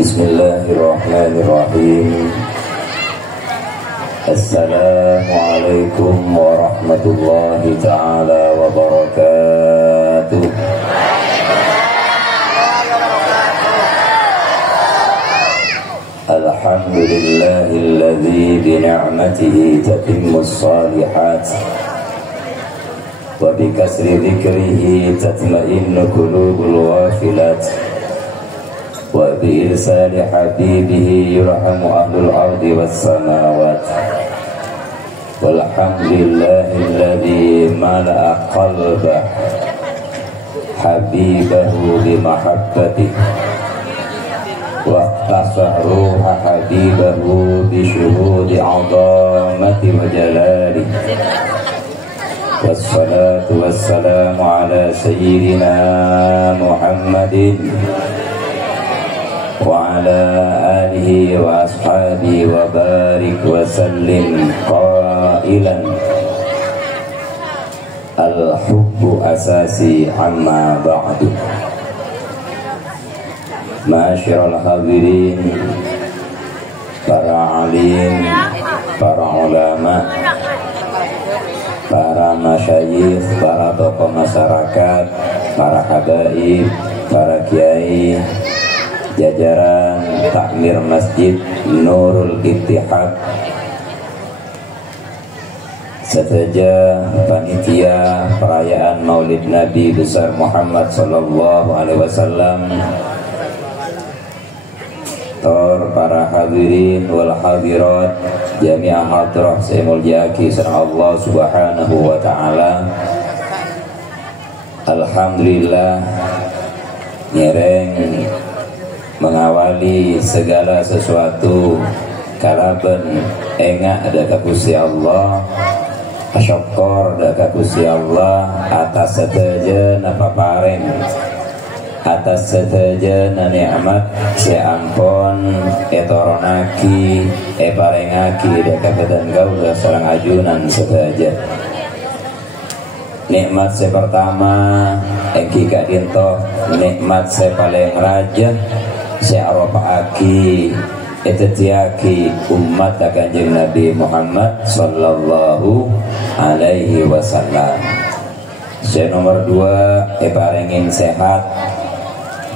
Bismillahirrahmanirrahim. Assalamualaikum warahmatullahi ta'ala wabarakatuh. Alhamdulillahilladzi bini'matihi tatimmus shalihat wa bikasri dzikrihi tatma'innu qulubul ghafilat wa bi-irsali habibihi yurhamu ahlul ardi was samawat. Walhamdulillahilladzi mala'a qalbah habibahu bimahabbatihi wa qasa ruha habibahu bishuhudi 'azamati wa jalali. Wassalatu wassalamu ala sayyidina Muhammadin wa ala alihi wa ashabihi wa barik wa sallim qailan al-hubbu asasi amma ba'du. Ma'asyiral hadirin, para alim, para ulama, para masyayikh, para tokoh masyarakat, para habaib, para kiai, jajaran takmir Masjid Nurul Ittihad, serta panitia perayaan Maulid Nabi besar Muhammad sallallahu alaihi wasallam, para hadirin wal hadirat jami'ah hadrah saya mulyaki Allah subhanahu wa ta'ala. Alhamdulillah nyereng mengawali segala sesuatu kalaben engak ada Gusti Allah, syukur ada Gusti Allah atas sedaja napa pareng, atas sedaja nikmat seampun etoronaki parengaki dekabetan kaula sareng ajunan sedaja. Nikmat saya pertama eki kadinto nikmat saya paling raja saya aropaaki etetiaki umat kanjeng Nabi Muhammad sallallahu alaihi wasallam. Saya nomor 2 parengin sehat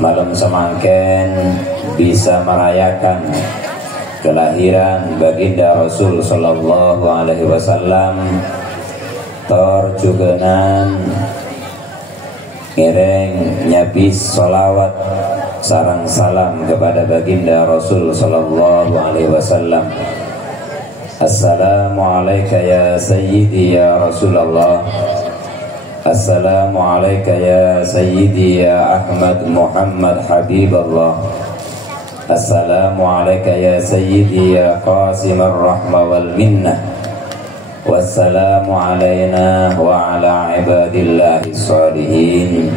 malam semangken bisa merayakan kelahiran baginda Rasul sallallahu alaihi wasallam. Torjugenan ngiring nyabis solawat sarang salam kepada baginda Rasul sallallahu alaihi wasallam. Assalamualaikum ya sayyidi ya Rasulullah. Assalamualaikum ya sayyidi ya Ahmad Muhammad Habibullah. Assalamualaikum ya sayyidi ya Qasim ar-rahma wal minnah. Wassalamu alaina wa ala ibadillahi sholihin.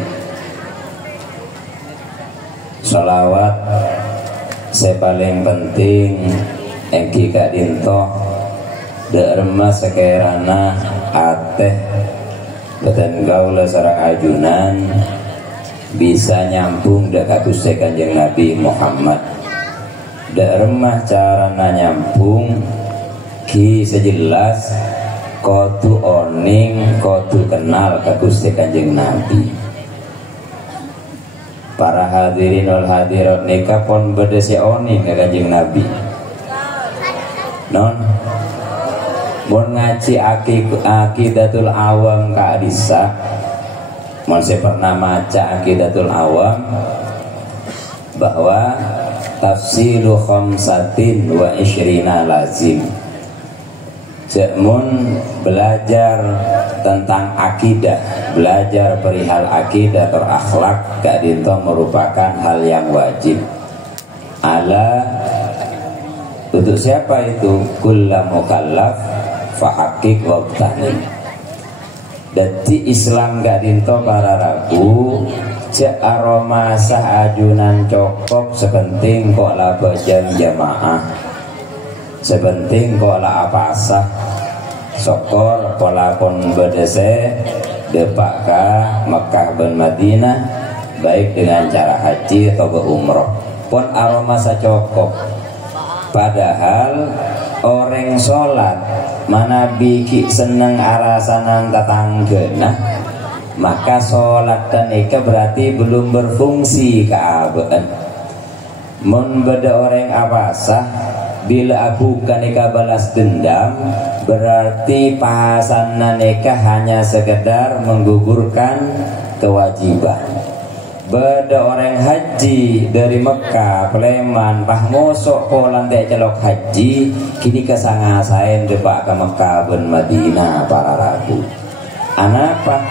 Salawat saya paling penting eki kadinto derma sekerana ateh beten gaula sareng ajunan bisa nyambung dekat Gusti Kanjeng Nabi Muhammad. Derma carana nyambung ki sejelas kotu oning kotu kenal ke Gusti Kanjeng Nabi. Para hadirin wal hadirat nikah pon bedesi oning ke Kanjeng Nabi. Non mon ngaji Aqidatul Awam ka Adisa. Mon saya pernah maca Aqidatul Awam bahwa tafsilu khamsatin wa ishrina lazim. Mun belajar tentang akidah, belajar perihal akidah terakhlak gak dinto merupakan hal yang wajib. Ala untuk siapa itu? Kullu mukallaf fahaqqiq wabtahnim. Dadi Islam gak dinto para ragu cek aroma sah ajunan cokop sepenting kok lah bajang jamaah, sepenting kok lah apa sah sokor pola pon bedese depak ka Mekah dan Madinah baik dengan cara haji atau berumroh pon aroma sacokok. Padahal orang sholat mana biki seneng arasanan tatanggena maka sholat dan eka berarti belum berfungsi keabaan. Mun beda orang abasah bila bukan eka balas dendam berarti pasangan eka hanya sekedar menggugurkan kewajiban. Beda orang haji dari Mekah, Pleman, Pahmosok, Polan, celok haji kini kesangasain depak ke Mekah dan Madinah para ragu. Anapa?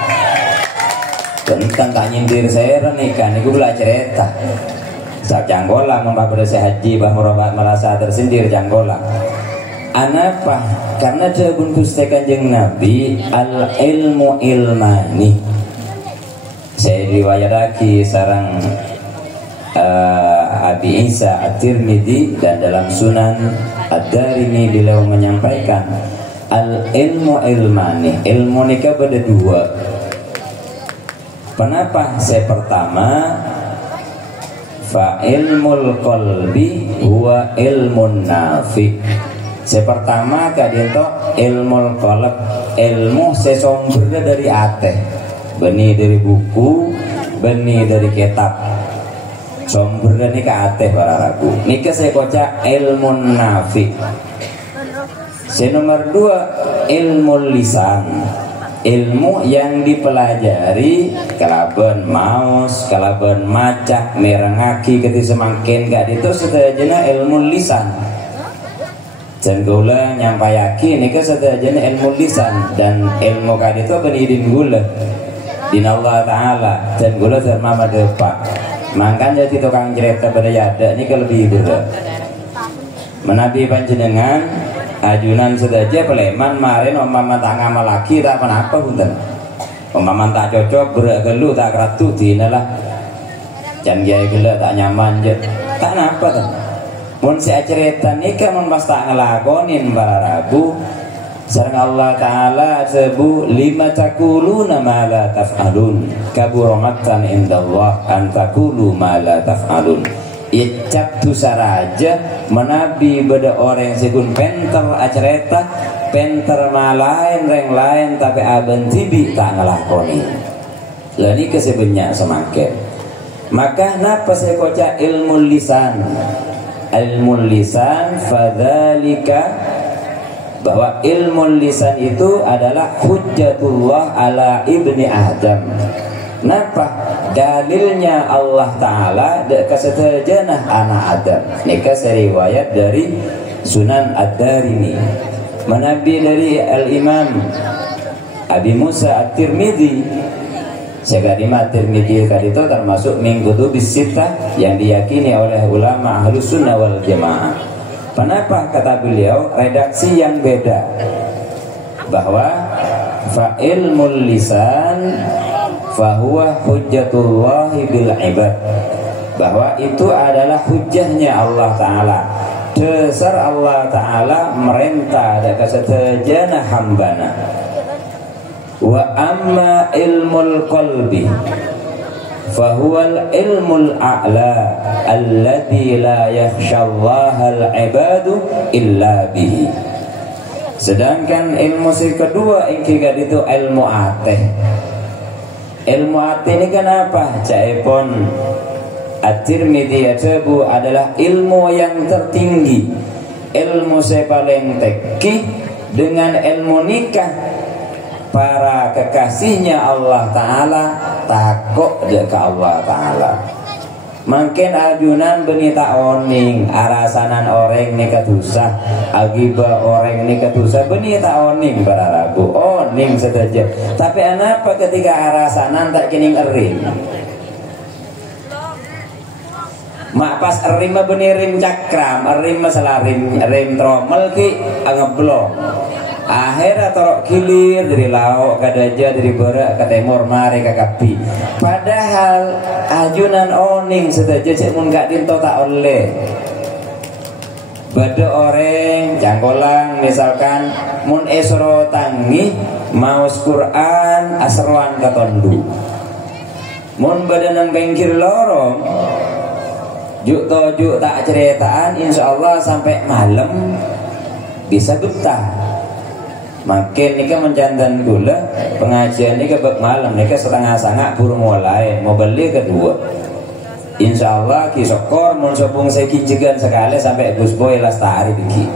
Tentang tak nyindir saya renikan, itu bela cerita. Saat janggola membaberasi haji bahwa merasa tersindir janggola. Anapa? Karena jabun Gusti Kanjeng Nabi al ilmu ilmani. Saya riwayat lagi sarang Abi Isa At-Tirmidzi dan dalam Sunan Ad-Darimi beliau menyampaikan al ilmu ilmani. Ilmu nikah ada dua. Kenapa? Saya pertama fa ilmul qalbi huwa ilmun nafi. Saya pertama kadento ilmul qalb, ilmu sesumbernya dari ateh. Benih dari buku, benih dari kitab. Sumbernya ini ke ateh para ragu. Nika saya kocak ilmun nafi. Saya nomor 2 ilmu lisan. Ilmu yang dipelajari kalaban maus, kalaban macak, merengaki ketika semakin gak itu sedajana ilmu lisan. Dan gula nyampayaki nika sedajana ilmu lisan dan ilmu kad itu benidin gula din Allah Ta'ala dan gula termama depak. Makanya di tukang cerita pada yada ini lebih berat. Menabi panjenengan ajunan sedaja peleman marin umpama tak ngamal lagi tak kenapa punten. Umpama tak cocok berak gelu tak keratu dinalah. Jan kiai gela tak nyaman je. Tak napa kan. Mun si cerita nikah mun pas tak ngelakonin para ragu Sareng Allah Ta'ala sebu lima taquluna ma la taf'alun kabura maqtan indallah an taqulu ma la taf'alun. Icap tu saraja menabi beda orang sekun penter acereta penter malain reng lain tapi aben tibi tak ngelakoni. Lah ni kesebenyak semakin. Maka napa saya koca ilmu lisan? Ilmu lisan fadzalika, bahwa ilmu lisan itu adalah hujjatullah ala ibni Adam. Napa? Dalilnya Allah Ta'ala kesetajana anak Adam. Nika riwayat dari Sunan Ad-Darimi, menabi dari Al-Imam Abi Musa At-Tirmidzi. Sekarima Tirmidzi itu termasuk min kutubis sittah yang diyakini oleh ulama Ahlus Sunnah wal Jamaah. Kenapa kata beliau redaksi yang beda, bahwa fa ilmul lisan fahuwa hujjatullahi bil ibad, bahwa itu adalah hujjahnya Allah Ta'ala, dasar Allah Ta'ala merintah dan kesetajana hambana. Wa amma ilmul qalbi fahuwal ilmul a'la alladhi la yakhshallahal ibadu illa bihi. Sedangkan ilmu si kedua ingkigad itu ilmu ateh. Ilmu ateh ini kenapa? Caipun At-Tirmidzi ajabu adalah ilmu yang tertinggi, ilmu si paling tinggi dengan ilmu nikah. Para kekasihnya Allah Ta'ala takut ke Allah Ta'ala. Makin ajunan benita oning arasanan orang ni ketusah agiba orang ni ketusah benita oning para ragu oning saja. Tapi kenapa ketika arasanan tak kini erim? Mak pas erim mah benirim cakram, erim masalah rim tromel ki ngeblok. Akhirnya torok kilir dari lauk kadaja dari berak ke timur mari ke kapi. Padahal ajunan oning sedaja cek mun gak dinto tak oleh. Bade orang jangkolang misalkan mun esro tangi maus Quran asroan katondu. Mun bade nang bengkir lorong juk tojuk tak ceritaan insyaallah sampai malam bisa betah. Makin nika menjantan gula pengajian nika bek malam nika setengah sangak burung mulai mau beli kedua. Insyaallah ki sokor mun sopung seki jegan sekali sampai Gus Boy Lastari biki.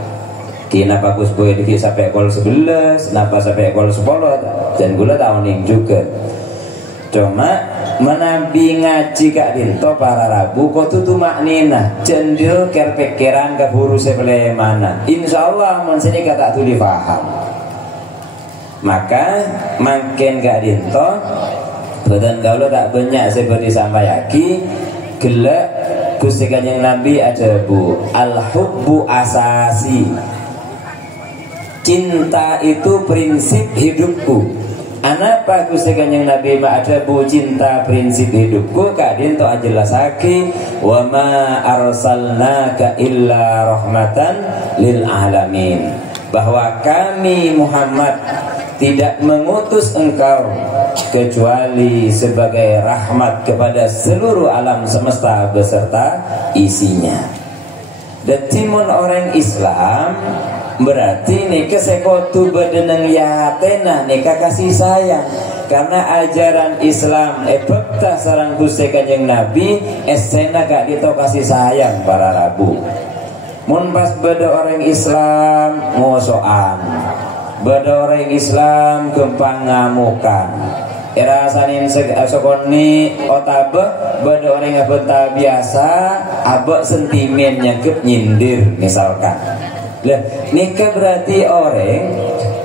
Kenapa Gus Boy biki sampai gol 11, kenapa sampai gol 10 dan gula tahuning juga. Cuma menabi ngaji kak dinto para rabu kok tutu maknina jendil ker pikiran keburu sebelah mana. Insyaallah mun sini kata tuli paham. Maka makin gak dinto badan kaulah tak banyak seperti sampai yaki gelak Gusti Kanjeng Nabi ajabu al-hubbu asasi, cinta itu prinsip hidupku. Anapa Gusti Kanjeng Nabi ma'ajabu cinta prinsip hidupku kak dinto ajelasaki wa ma arsalnaka illa rahmatan lil alamin, bahwa kami Muhammad tidak mengutus engkau kecuali sebagai rahmat kepada seluruh alam semesta beserta isinya. Detimun orang Islam berarti nika sekotu bedeneng yatena nika kasih sayang, karena ajaran Islam ebekta sarang Gusti Kanjeng Nabi esena gak dito kasih sayang para rabu. Mun pas beda orang Islam ngosoan, beda orang Islam gempang ngamukan. Irasanin sekoni otabe beda orang yang benta biasa abek sentimen nyangkep nyindir misalkan. Lah nikah berarti orang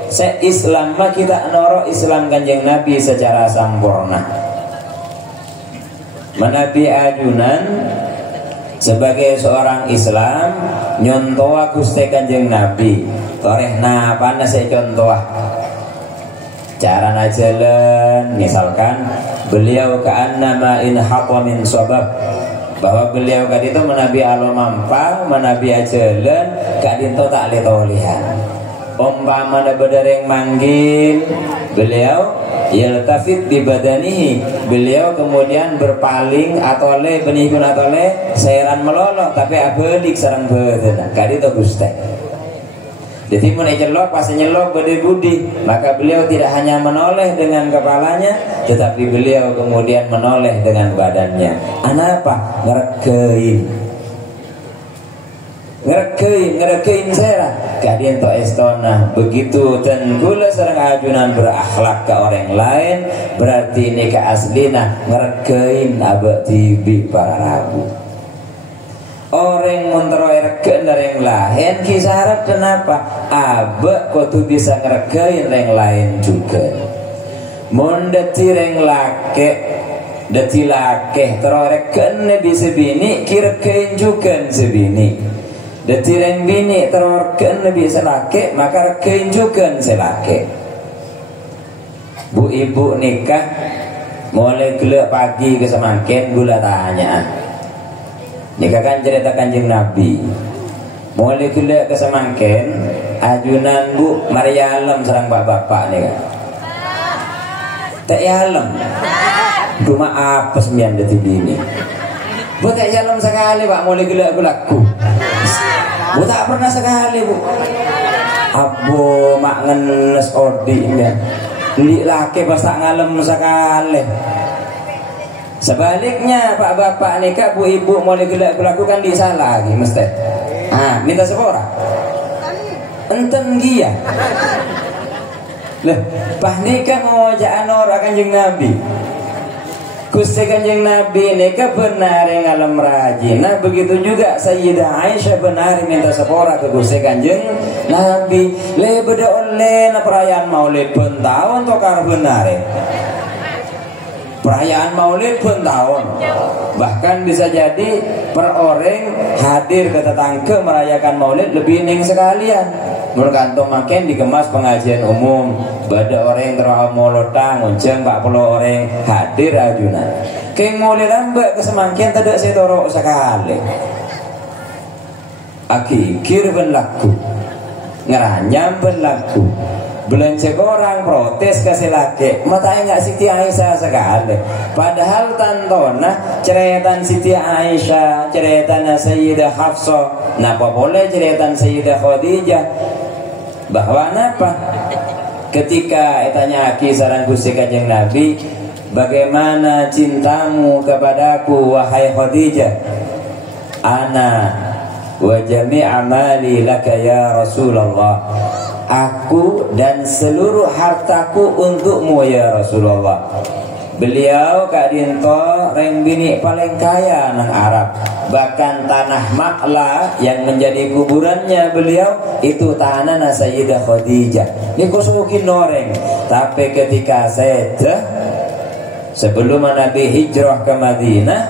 se-Islam mah kita noro Islam Kanjeng Nabi secara sempurna. Menabi ajunan sebagai seorang Islam nyontoa Gusti Kanjeng Nabi. Toreh napa saya contoh cara jalan misalkan beliau ka'annama in haqqa min sabab, bahwa beliau kadito menabi alo mampang menabi jalan kadito tak letolihan. umpama ada yang manggil beliau yaltafit bi badanihi, beliau kemudian berpaling atau le benikun atau le seran melolo tapi abalik sareng beuteuh kadi to Gusti. Jadi mun nyelok pas nyelok budi maka beliau tidak hanya menoleh dengan kepalanya tetapi beliau kemudian menoleh dengan badannya. Anapa? Ngerekein saya kadian to estona begitu tenggula sareng ajunan berakhlak ke orang lain berarti ini ke aslina ngerekein abek tibi para rabu orang menteroirkeun dari yang lain kisah harap kenapa abek kau tuh bisa ngerekein yang lain juga mun deti reng lake deti lake teroirkeun bisa bini kirekein juga sebini. Detireng bini terorken lebih selake maka rekein juga selake. Bu ibu nikah mulai gelap pagi ke semakin gula tanya nikah kan cerita Kanjeng Nabi mulai gelap ke semakin ajunan bu Maria Alam serang bapak nih kan tak alam cuma apa sembilan detik bini bu tak alam sekali pak mulai gelap laku. Bu tak pernah sekali bu. Abu mak ngenes odi ya. Li laki pas tak ngalem sekali. Sebaliknya pak bapak nikah bu ibu mulai gelak lakukan di salah lagi mesti. Ah minta sepora. Enten dia. Lah pas nikah mau jaan orang Kanjeng Nabi. Gusti Kanjeng Nabi nikah benar yang alam rajina begitu juga Sayyidah Aisyah benar minta sepora ke Gusti Kanjeng Nabi le beda oleh na perayaan maulid pun tahun tokar benar perayaan maulid pun tahun bahkan bisa jadi per orang hadir ke tetangga merayakan maulid lebih ning sekalian mun kantong makin dikemas pengajian umum bada orang terawal molotang unceng 40 orang hadir ajunan keng mulai lambat kesemangkian tidak saya torok sekali akikir berlaku ngeranyam berlaku belanja orang protes kasih laki matanya nggak Siti Aisyah sekali padahal tantona ceretan Siti Aisyah ceretan Sayyidah Hafsah napa boleh ceretan Sayyidah Khadijah bahwa napa ketika etanya aki saran Gusti Kanjeng Nabi bagaimana cintamu kepadaku wahai Khadijah ana wa jami' amali laka ya Rasulullah aku dan seluruh hartaku untukmu ya Rasulullah. Beliau Kak Dinto reng bini paling kaya nang Arab. Bahkan tanah Makla yang menjadi kuburannya beliau itu tanah Sayyidah Khadijah. Ini kusukin noreng. Tapi ketika saya sebelum Nabi hijrah ke Madinah,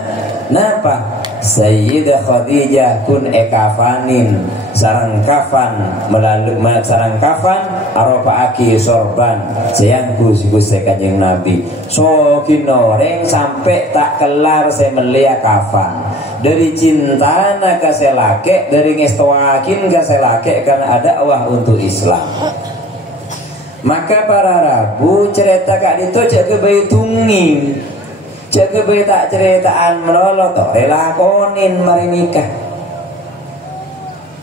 napa? Sayyidah Khadijah kun ekafanin sarang kafan melalui sarang kafan aropa aki sorban sayang Gusti Kanjeng Nabi sokin noreng sampai tak kelar saya melia kafan dari cinta na kaselake dari ngestoakin kaselake karena ada dakwah untuk Islam. Maka para rabu cerita kak itu cek kebaitungin cek kebaik tak ceritaan melolot relakonin mari nikah.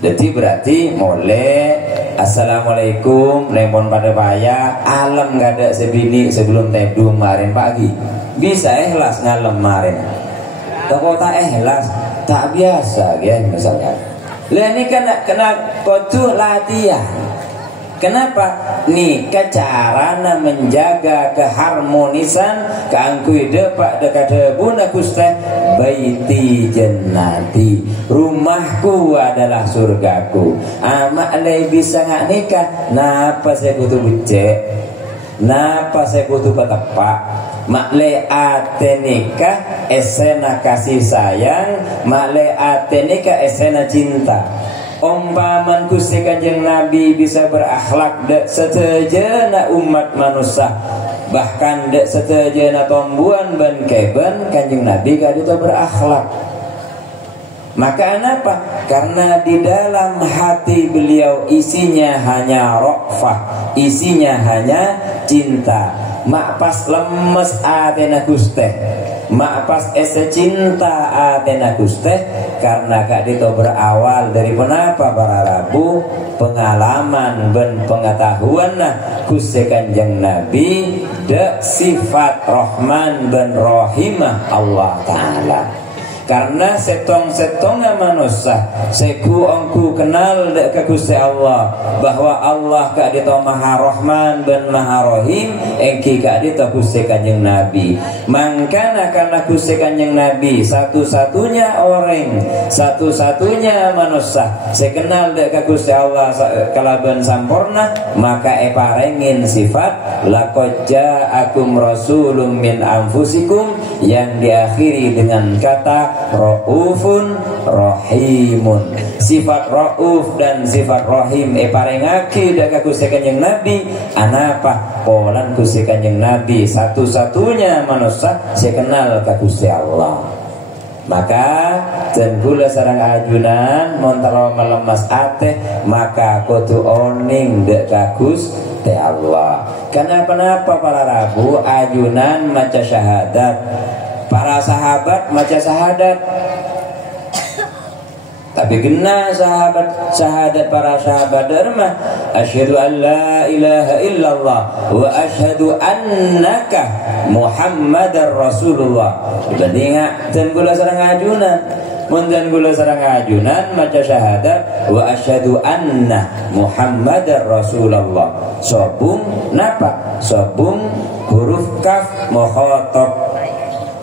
Jadi berarti mulai assalamualaikum lemon pada paya alam gak ada sebini sebelum tedung kemarin pagi bisa ikhlas ngalem kemarin toko tak ikhlas tak biasa ya misalkan lah ini kena kudu latihan. Kenapa? Nikah carana menjaga keharmonisan keangkui depak dekat bunda kuste baiti jannati rumahku adalah surgaku. Amak lay bisa ngak nikah napa saya butuh becek napa saya butuh petepak makle ate nikah esena kasih sayang makle ate nikah esena cinta. Umpaman Gusti Kanjeng Nabi bisa berakhlak dek setejana umat manusia bahkan dek setejana tombuan ban keben Kanjeng Nabi kadito berakhlak Maka kenapa? Karena di dalam hati beliau isinya hanya rofah, isinya hanya cinta. Mak pas lemes atena Guste, mak pas ese cinta atena Guste. Karena kak dito berawal dari penapa para Rabu pengalaman dan pengetahuan nah Gusti Kanjeng Nabi de sifat Rahman dan Rahimah Allah Ta'ala. Karena setong-setong manusia seku ongku kenal dek ke Gusti Allah bahwa Allah kak dito Maha Rahman dan Maha Rahim, engki kak dito Gusti Kanjeng Nabi. Mangkana karena Gusti Kanjeng Nabi satu-satunya orang, satu-satunya manusia sekenal dek ke Gusti Allah kalaban sampurna, maka parengin sifat laqad ja'akum rasulun min anfusikum yang diakhiri dengan kata Raufun Rahimun. Sifat Rauf dan sifat Rahim parengaki dekat Gusti Kanjeng Nabi. Anapa? Polan Gusti Kanjeng Nabi satu-satunya manusia sekenal ke Gusti Allah. Maka jenggula sarang ajunan montaro melemas ate maka kudu oning dek kagus te Allah. Kenapa para Rabu ajunan maca syahadat, para sahabat maca syahadat, tapi kena syahadat para sahabat derma asyhadu an la ilaha illallah wa asyhadu annaka muhammadar rasulullah. Dibanding dan gula sareng ajunan, mun dan gula sareng ajunan maca syahadat wa asyhadu anna muhammadar rasulullah. Sobung napa? Sobung huruf kaf mukhatab.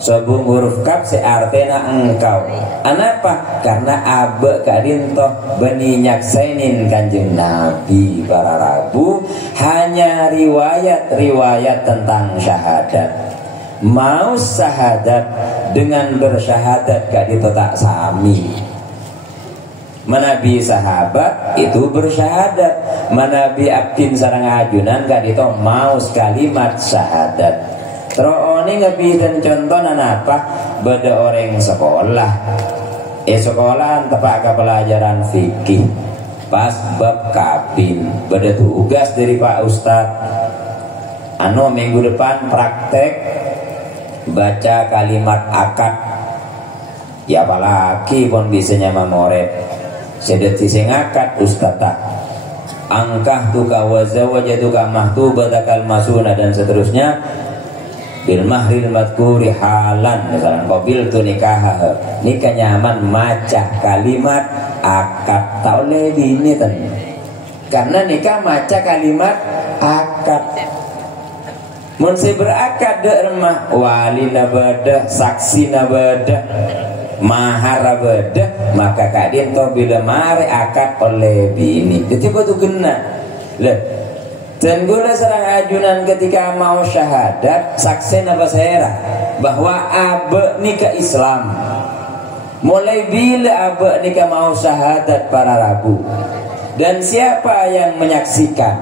Sebung huruf kaf seartena engkau. Anapa? Karena abe kadintoh beni nyaksainin Kanjeng Nabi para Rabu hanya riwayat-riwayat tentang syahadat. Mau syahadat dengan bersyahadat kadito tak sami. Menabi sahabat itu bersyahadat, menabi abdin sarang ajunan kadito mau kalimat syahadat. Terus ini ngebihin contohnya apa? Beda orang sekolah sekolah tepak ke pelajaran fikih pas bab kabin beda tugas dari Pak Ustadz minggu depan praktek baca kalimat akad. Ya apalagi pun bisanya mamoret sedeti sing akad Ustadz tak angkah tuka wazawajah tuka mahtuba takal masuna dan seterusnya bil mahril madkuri halan. Misalnya qabil tu nikah nyaman maca kalimat akad tak oleh bini tan karena nikah maca kalimat akad. Mun si berakad de remah wali nabada saksi nabada mahar nabada maka kadin to bila mare akad oleh bini jadi betul kena le. Dan gula serang ajunan ketika mau syahadat saksen apa saya bahwa abe nikah Islam. Mulai bila abe nikah mau syahadat para Rabu. Dan siapa yang menyaksikan?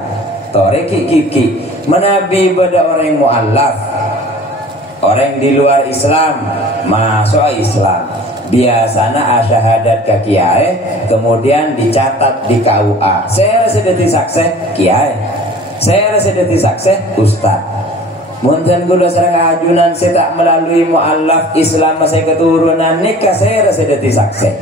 Toreki kiki menabi pada orang mu'allaf, orang di luar Islam masuk Islam. Biasanya syahadat ke kiai kemudian dicatat di KUA. Saya sedeti sakse kiai. Saya rasa deti sakse Ustaz. Munten gula serang ajunan saya tak melalui mu'allaf Islam saya keturunan nikah saya rasa deti sakse.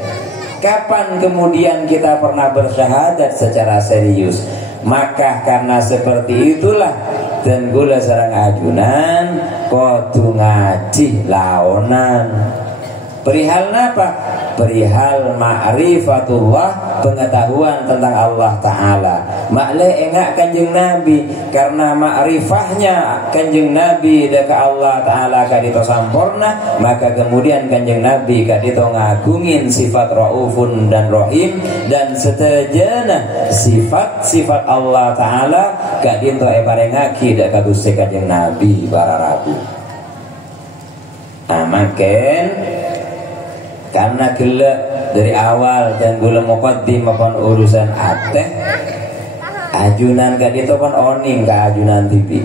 Kapan kemudian kita pernah bersyahadat secara serius? Maka karena seperti itulah dan gula serang ajunan kudu ngaji laonan. Perihal apa? Perihal ma'rifatullah, pengetahuan tentang Allah Ta'ala. Makleh engak Kanjeng Nabi karena ma'rifahnya Kanjeng Nabi deka Allah Ta'ala kadito sampurna, maka kemudian Kanjeng Nabi kadito ngagungin sifat Raufun dan Rahim dan setajana sifat-sifat Allah Ta'ala kadito parengaki deka Gusti Kanjeng Nabi para Rabu. Makin karena gila dari awal dan gula muqaddim maupun urusan ateh ajunan kadito pon oning ka ajunan TV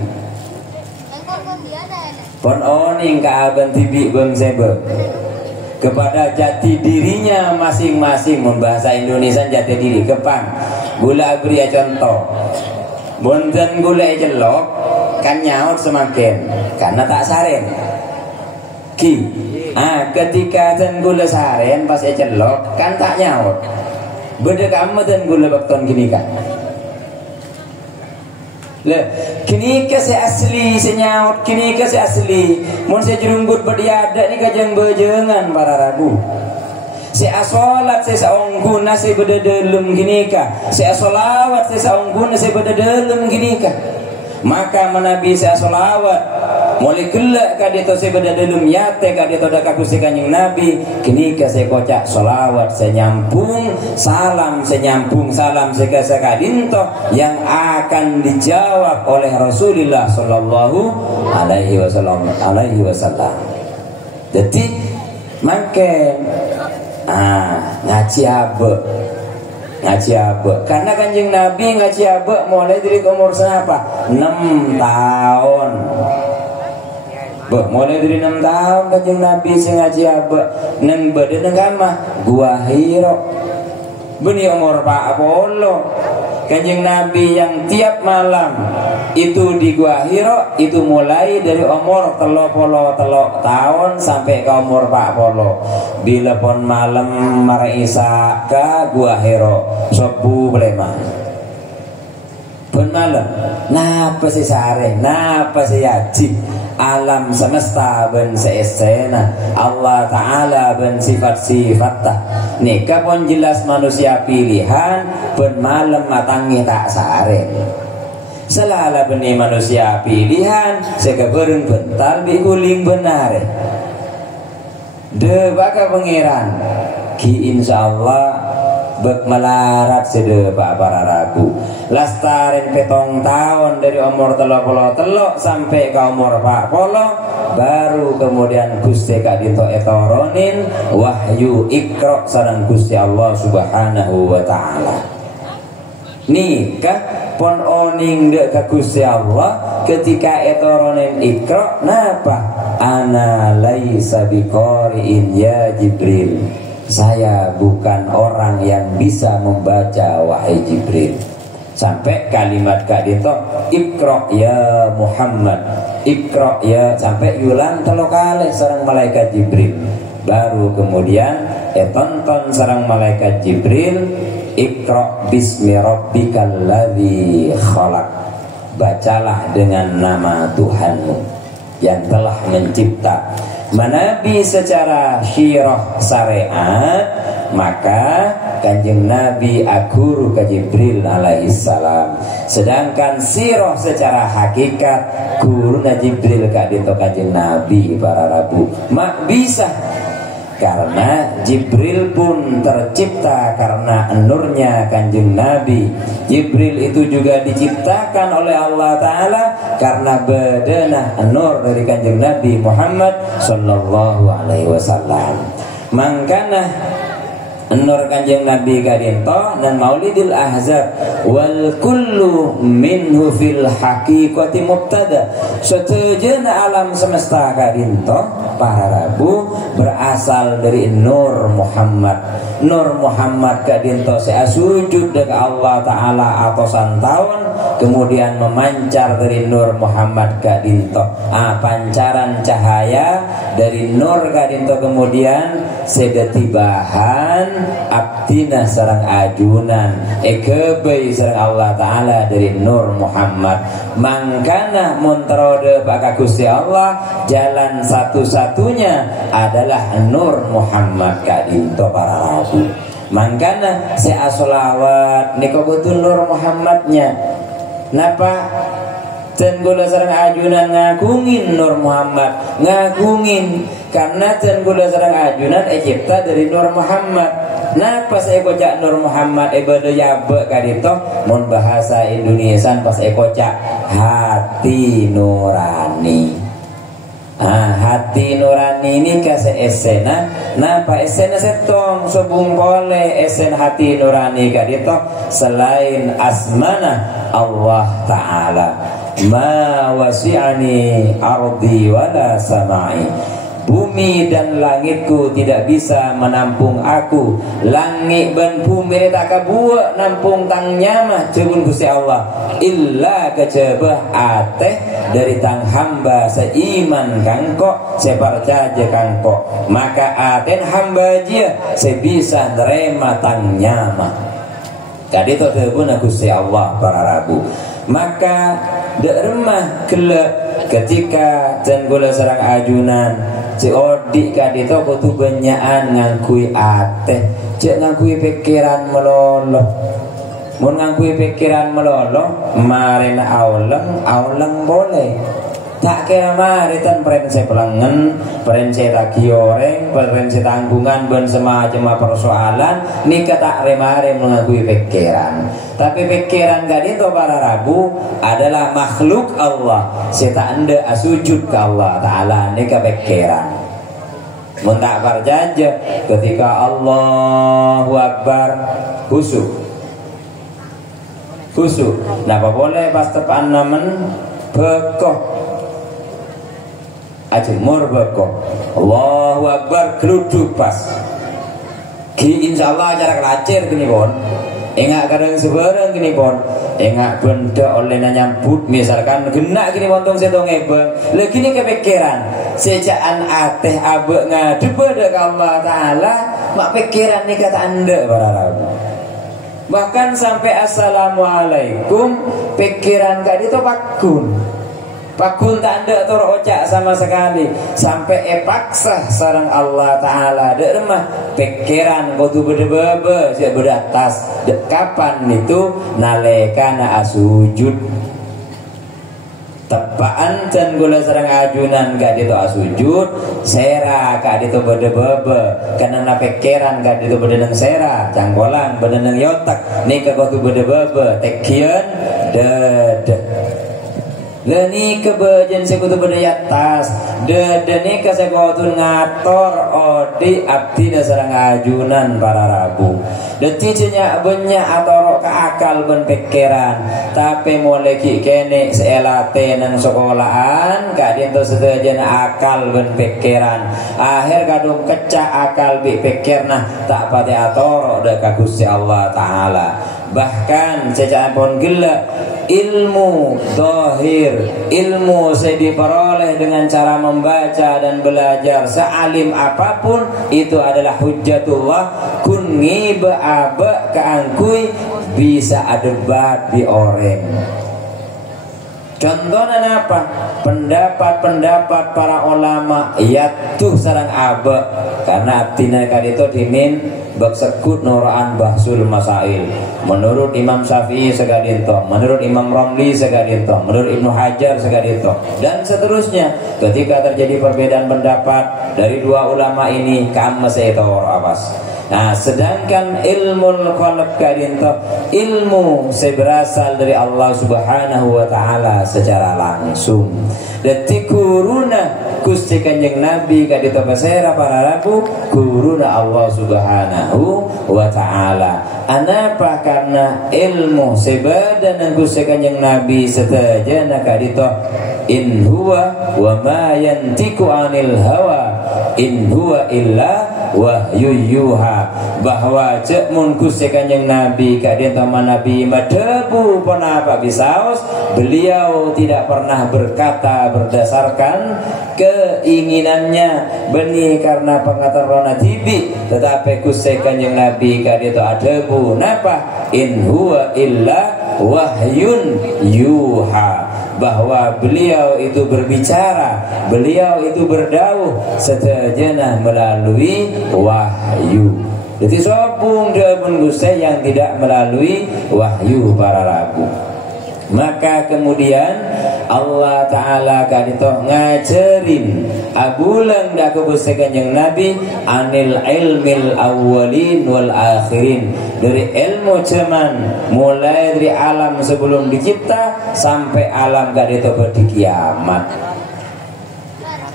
pon oning ka aban TV bang sebe kepada jati dirinya masing-masing. Membahasa Indonesia jati diri kepang gula beri contoh bonten gula jelok kan nyaut semakin karena tak saren ketika dan gula saren pas jelok kan tak nyaut beda kamu dan gula bakton gini kan kini ke saya asli senyaut kini ke saya asli mun saya jerunggut bediada ni kajang bejengan para rabu saya solat saya saungguna saya bedadelum gini ka saya solawat saya saungguna saya bedadelum gini ka maka menabi saya solawat mulai kelak kadito saya bedadelum yate kadito dak Gusti Kanjeng Nabi kini ka saya kocak solawat saya nyambung salam saya kadinto yang akan dijawab oleh Rasulullah sallallahu alaihi wasallam. Jadi makin ngaji abe karena Kanjeng Nabi ngaji abe mulai dari umur berapa? 6 tahun. Mulai dari 6 tahun Kanjeng Nabi sing ngaji abe nang badan nang kama Gua Hiro beni umur 40. Kanjeng Nabi yang tiap malam itu di Gua Hiro itu mulai dari umur 33 tahun sampai ke umur 40. Bila pon malam Marisa ke Gua Hiro sebu belema pun malam napa sih sare napa sih haji alam semesta ben seesena Allah Ta'ala ben sifat-sifatah nikah pun jelas manusia pilihan ben malam matangi tak sare selala beni manusia pilihan sekebereng bental biguling benar de baka pangeran ki insyaallah bek melarat sede para rabu lastarin petong tahun dari umur 33 sampai ke umur 40 baru kemudian Gusti kadito etoronin wahyu Iqra sareng Gusti Allah Subhanahu wa taala nikah pon oning dek ka Gusti Allah ketika etoronin Iqra napa ana laisa biqari'in ya Jibril saya bukan orang yang bisa membaca wahai Jibril sampai kalimat kadito Iqra ya Muhammad Iqra ya sampai yulang 3 kali sareng malaikat Jibril baru kemudian tonton sareng malaikat Jibril Iqra bismi rabbikal ladzi khalaq bacalah dengan nama Tuhanmu yang telah mencipta. Menabi secara syirah syariat maka Kanjeng Nabi aguru ke Jibril alaihissalam sedangkan sirah secara hakikat guru Jibril kadito Kanjeng Nabi para rabu mak bisa karena Jibril pun tercipta karena nurnya Kanjeng Nabi. Jibril itu juga diciptakan oleh Allah Ta'ala karena badanah nur dari Kanjeng Nabi Muhammad sallallahu alaihi wasallam. Mangkana nur Kanjeng Nabi kadinto dan Maulidil Ahzab wal kullu minhu fil haqiqati mubtada setujana alam semesta kadinto para rabu berasal dari Nur Muhammad kadinto saya sujud dekat Allah Ta'ala atusan tahun kemudian memancar dari Nur Muhammad kadinto pancaran cahaya dari Nur kadinto kemudian sedeti bahan abdina sarang ajunan ekebei sarang Allah Ta'ala dari Nur Muhammad mangkana montrode baka Gusti Allah jalan satu-satunya adalah Nur Muhammad kadinto para rasul mangkana si asolawat niko betul Nur Muhammadnya napa dan gula sarang ajunan ngagungin Nur Muhammad ngagungin karena dan gula sarang ajunan cipta dari Nur Muhammad. Nah pas kocak Nur Muhammad ibadah yabe kadito mun bahasa Indonesia pas kocak hati nurani. Hati nurani ini kasih esena. Napa esena setong sobung boleh esen hati nurani kadito selain asmana Allah Ta'ala ma wasi'ani ardi wala samai bumi dan langitku tidak bisa menampung aku. Langit dan bumi tak kabuat nampung tang nyamah jeung Gusti Allah illa kejabah ateh dari tang hamba seiman kangko sepercaja kangko, maka aten hamba dia sebisa nerema tang nyamah. Kadi to deuna Gusti Allah para rabu. Maka dek remah kelak ketika dan gula sarang ajunan si odi kadito kutu benyaan ngangkui ateh cek ngangkui pikiran melolo. Mun ngangkui pikiran melolo marina auleng boleh. Tak kira maritan perense pelengen, perense taki oreng, perense tanggungan ben semacam persoalan nikah tak remare mengakui pikiran. Tapi pikiran gadito para rabu adalah makhluk Allah. Seta anda asujud ke Allah Ta'ala nikah pikiran. Mun tak perjanji ketika Allahu Akbar khusyuk. Napa boleh pas tepan namen bekoh ajemur bako Allahu Akbar geluduk pas ki insyaallah acara kelacir gini pon enggak kadang sebarang gini pon enggak benda oleh nyambut misalkan genak gini pontong setong ebeng lagi ini kepikiran sejaan ateh abek ngadep pada Allah Ta'ala mak pikiran ini kata anda para rabu bahkan sampai assalamualaikum pikiran gak itu pakun tak ada terocak sama sekali sampai paksa sarang Allah Ta'ala dek remah pikiran kau tu berde-berde siap beratas dek kapan itu nalekana asujud tepaan dan gula sarang ajunan gak itu asujud sera gak itu berde-berde karena pikiran gak itu berde-neng sera canggolang berde-neng yotak nikah kau tu berde-berde tekian dede leni kebajan sekutu berdaya atas deni kesekutu ngator odi abdi dasarang ajunan para rabu deticinya banyak atau ke akal ben pikiran tapi mulai kene seelate nang sekolahan gak dinto sedajan akal ben pikiran akhir kadung kecah akal bi pikir nah tak pati atoro deka Gusti Allah Ta'ala bahkan sejak pun gila ilmu dohir ilmu saya diperoleh dengan cara membaca dan belajar sealim apapun itu adalah hujjatullah kun ngiba aba keangkui bisa adebat di orang. Contohnya apa? Pendapat-pendapat para ulama yatuh sarang aba karena abdina kadito dimin baksekut noraan bahsul masail menurut Imam Syafi'i segadinto, menurut Imam Romli segadinto, menurut Ibnu Hajar segadinto dan seterusnya. Ketika terjadi perbedaan pendapat dari dua ulama ini kam masih awas. Nah, sedangkan ilmu qalb kadinto ilmu berasal dari Allah Subhanahu wa Ta'ala secara langsung. Detik kuruna Gusti Kanjeng Nabi kadito pasera para rabu kuruna Allah Subhanahu wa Ta'ala. Anapa karena ilmu sebadan dan Gusti Kanjeng Nabi setajana kadito in huwa wa ma yantiku anil hawa in huwa illa wahyu yuha bahwa cek mun Gusti Kanjeng Nabi kadento Nabi madebu penapa bisaos beliau tidak pernah berkata berdasarkan keinginannya beni karena pengetahuan tibi tetapi Gusti Kanjeng Nabi kadento adebu napa in huwa illa wahyun yuha bahwa beliau itu berbicara, beliau itu berdauh setajana melalui wahyu. Jadi sopung depan Gusti yang tidak melalui wahyu para rabu. Maka kemudian Allah Ta'ala kadito ngajarin abulang dak Gusti Kanjeng Nabi anil ilmil awwalin wal akhirin dari ilmu zaman mulai dari alam sebelum dicipta sampai alam kadito di kiamat.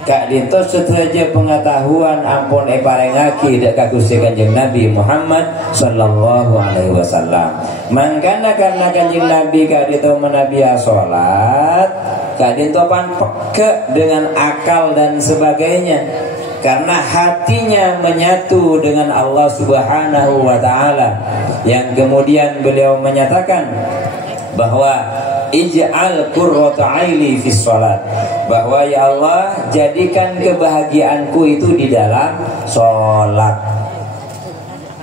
Kak dinto saja pengetahuan ampun parengaki dak Gusti Kanjeng Nabi Muhammad sallallahu alaihi wasallam. Mangkana karena Kanjeng Nabi kak dinto menabia salat, kak dinto pan peke dengan akal dan sebagainya. karena hatinya menyatu dengan Allah Subhanahu wa taala, yang kemudian beliau menyatakan bahwa ij'al qurrata aini fis shalat, bahwa ya Allah jadikan kebahagiaanku itu di dalam salat.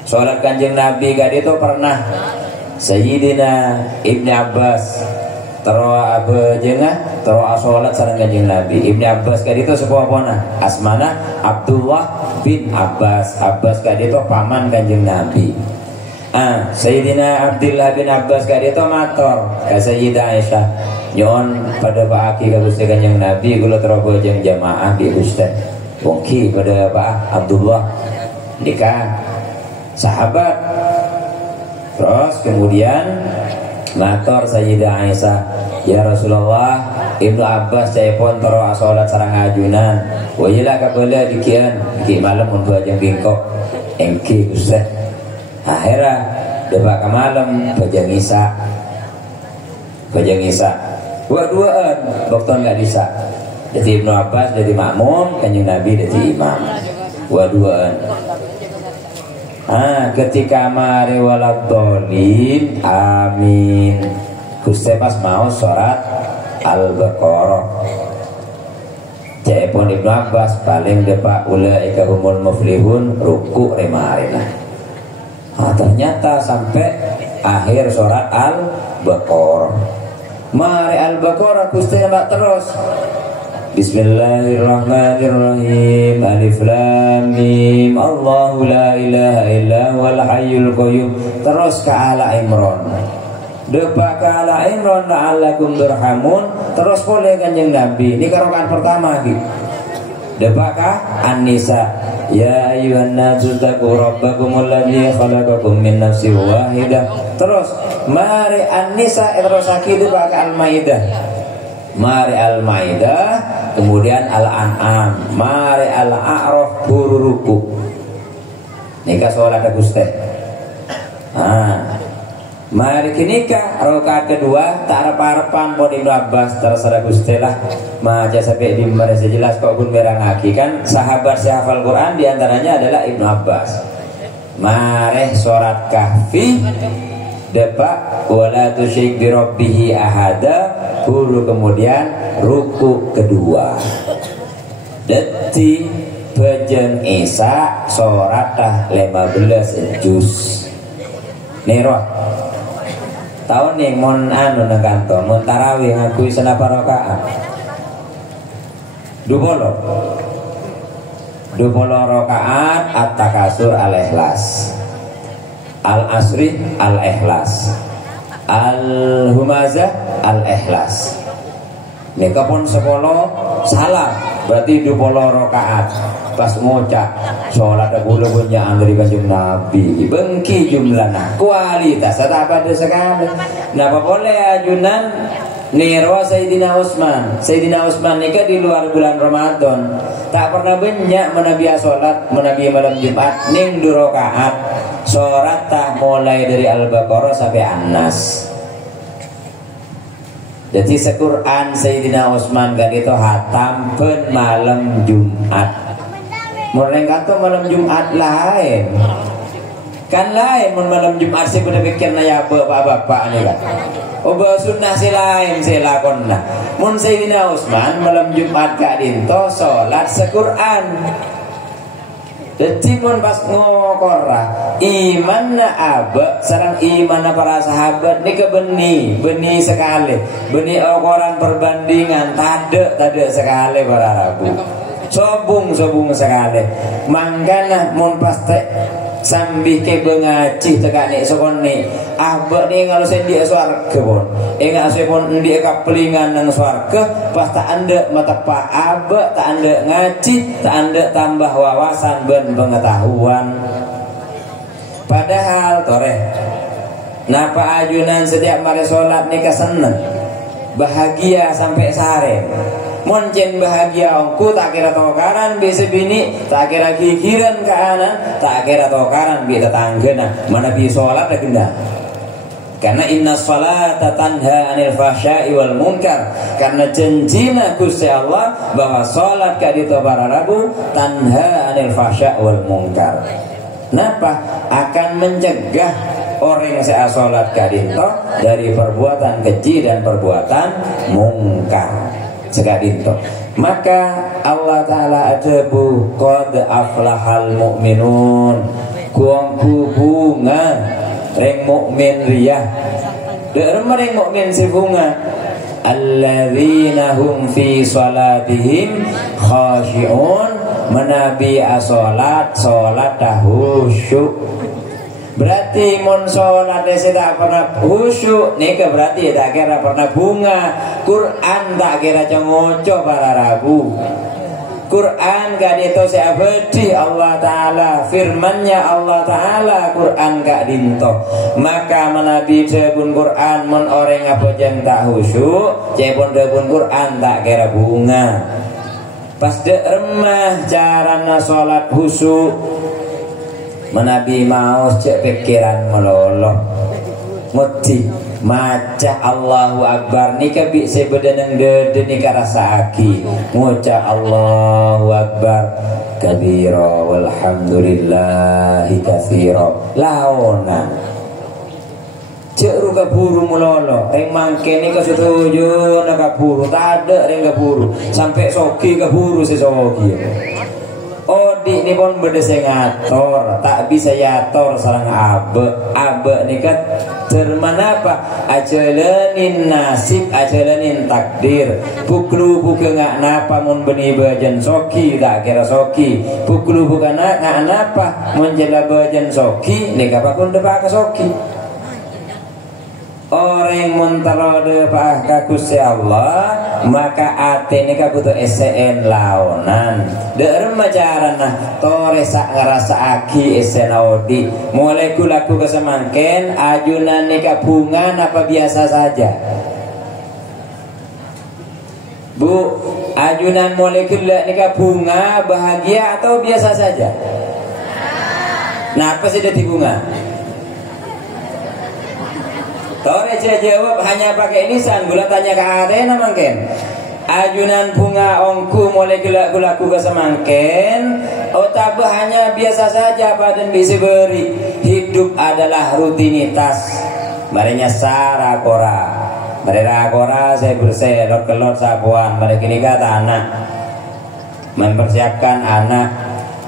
Salat Kanjeng Nabi gadi itu pernah Sayyidina Ibnu Abbas taroa abejengah taroa salat sareng Kanjeng Nabi. Ibnu Abbas gadi itu sepuapona asmana Abdullah bin Abbas. Abbas gadi itu paman Kanjeng Nabi. Sayyidina Abdullah bin Abbas gadi itu matur ka Sayyidah Aisyah, nyon pada Pak Aki ka Gusti Kanjeng Nabi kula taroa jeung jamaah di Ustaz. Wongki pada Pak Abdullah nikah sahabat. Terus kemudian matur Sayyidah Aisyah, ya Rasulullah, Ibnu Abbas saya pun taruh salat sareng ajunan. Wajilah kabeula dikian ki malam mun bajang bingkok engki Ustaz. Akhirnya depa ka malam bajang Isa. Bajang Isa. Dua-duaan dokter enggak bisa. Jadi Ibnu Abbas jadi makmum, Kanjeng Nabi jadi imam. Dua-duaan. Ketika mari waladhdallin amin Gusti pas mau surat Al-Baqarah Jaipun Ibnu Abbas paling depak ulaika humul muflihun ruku remarina. Ternyata sampai akhir surat Al-Baqarah. Mari Al-Baqarah Gusti mbak terus Bismillahirrahmanirrahim. Alif lam mim. Allahu la ilaha illa huwal hayyul qayyum. Terus ke Ala Imran. Depa ke Ala Imran la'allakum turhamun. Terus boleh Kanjeng Nabi. Ini karokan pertama gitu. Depa ke An-Nisa. Ya ayyuhan nasu taqu rabbakumul ladzi khalaqakum min nafsin wahidah. Terus mari An-Nisa terus lagi depa ke Al-Maidah. Mari Al-Maidah, kemudian Al-An'am, mari Al-A'raf bururuku. Nikah sholat ada Gusti. Mari kinika rakaat kedua tak arep-arepan pon Ibnu Abbas terserah Gusti lah. Maca sampai di merasa jelas kok pun merangaki kan sahabat si hafal Quran diantaranya adalah Ibnu Abbas. Mari surat Kahfi depak wala tusyrik bi rabbih ahada guru, kemudian ruku kedua. Deti bajeng Isa soratah 15 juz. Nero tahun yang mon anu nang kantor mon tarawih ngakui senapa rakaat 20 rakaat at-takasur al-ikhlas, al-asri al-ikhlas, al-humazah al-ikhlas. Nika pun 10 salah berarti 20 rakaat. Pas ngocak sholat bulu punya dari Kanjeng Nabi bengki jumlahnya kualitas tak pada sekali. Napa boleh ajunan nirwa Sayyidina Utsman. Sayyidina Utsman nika di luar bulan Ramadan tak pernah banyak menabiah sholat menabiah malam Jumat ning 2 rakaat. Sholat tak mulai dari Al-Baqarah sampai An-Nas. Jadi sequran Sayyidina Utsman kan itu hatam pen malam Jumat. Mulai kata malam Jumat lain. Kan lain malam Jumat sih pada pikirna ya bapak-bapak ni kan. Oba sunnah si lain si lakonna. Mun Sayyidina Utsman malam Jumat ka dinto salat sequran. Jadi pun pas ngokora iman na abak sarang iman na para sahabat ni ke benih sekali benih okoran perbandingan tade sekali para rabu sobung sekali mangkana mun pas sambil ke bengaci tekani sokoni abak ni kalau saya dia swarga pun enggak saya pun dia kapelingan nang swarga pas tak anda mata pak abak tak anda ngaji tak anda tambah wawasan ben pengetahuan. Padahal toreh napa ajunan setiap mari sholat ni keseneng bahagia sampai sehari. Moncen bahagia ongku tak kira tokaran bisa bini tak kira gigiran ke anak tak kira tokaran bisa tanggena mana bi sholat dah kena Karena inna sholata tanha anil fahsya'i wal munkar. Karena janjina Gusti Allah bahwa salat ka dito para Rabu tanha anil fahsya' wal munkar. Napa? Akan mencegah orang yang salat ka dito dari perbuatan keji dan perbuatan mungkar. Sekadinto. Maka Allah Ta'ala ajabu qad aflahal mu'minun. Kuangku bunga reng mukmin riyah dereng mukmin si bunga alladzina hum fi salatihim khashi'un menabi asolat khusyuk. Berarti mun salat tak pernah khusyuk nika berarti tak kira pernah bunga. Quran tak kira cengoco para Rabu. Quran gak dito si abadi Allah Ta'ala, firmannya Allah Ta'ala Quran gak dinto. Maka menabi cebun Quran mun orang apa jeng tak khusyuk cebun Quran tak kira bunga. Pas de remah carana sholat khusyuk menabi mau cek pikiran meloloh mesti maca Allahu Akbar nika bi sebedeneng dede nika rasa aki nguca Allahu Akbar kabira walhamdulillahi katsira laona cek ruga buru mulolo reng mangke nika setuju nak buru tak ada reng buru sampai soki ke buru sesoki. Odi ini pun berdesa ngator tak bisa yator sarang abe nikat termana apa ajalanin nasib ajalanin takdir puklu buka ngak napa mun beni bajan soki tak kira soki puklu buka ngak napa mun jela bajan soki nika pakun depa ke soki. Orang mentarode pak kakusi Allah maka ate nika butuh SN laonan derem macarana tore sak ngerasa aki SN audi mulai kulaku kesemangken ajunan nika bunga apa biasa saja Bu ajunan molekula nika bunga bahagia atau biasa saja? Nah apa sih dari bunga? Tore saya jawab hanya pakai lisan. Gula tanya ke Atena mangken. Ajunan bunga ongku mulai gula-gulaku ke semangken. Otabah hanya biasa saja badan bisa beri. Hidup adalah rutinitas. Marinya sarakora. Mereka kora saya bersih kelot sapuan. Mereka ini kata anak mempersiapkan anak.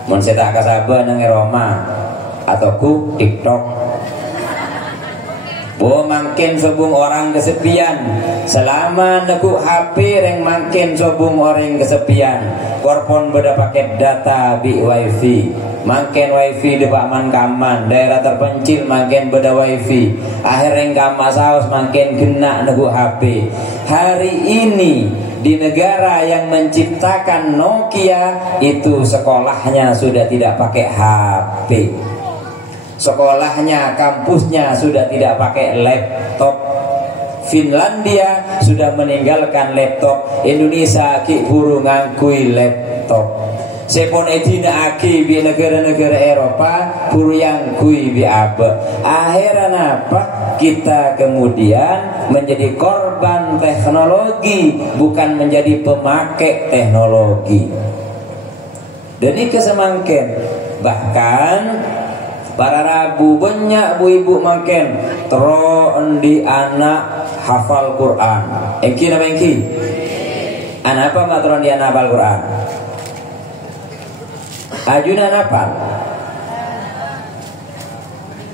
Mencetak kasabah nang Roma atau ku TikTok. Bo mangkin sobung orang kesepian selama neku HP reng mangkin sobung orang kesepian korpon beda paket data bi wifi mangkin wifi de pakman kaman daerah terpencil mangkin beda wifi akhir reng kama saus mangkin kena neku HP. Hari ini di negara yang menciptakan Nokia itu sekolahnya sudah tidak pakai HP. Sekolahnya, kampusnya sudah tidak pakai laptop. Finlandia sudah meninggalkan laptop. Indonesia ki buru ngangkui laptop. Sepon edina aki di negara-negara Eropa buru yang kui bi abe. Akhirnya apa? Kita kemudian menjadi korban teknologi, bukan menjadi pemakai teknologi. Dan ini kesemangken. Bahkan para Rabu banyak bu ibu mangken tro endi anak hafal Quran. Engki nama engki? Anak apa mak tro endi anak hafal Quran? Ajunan apa?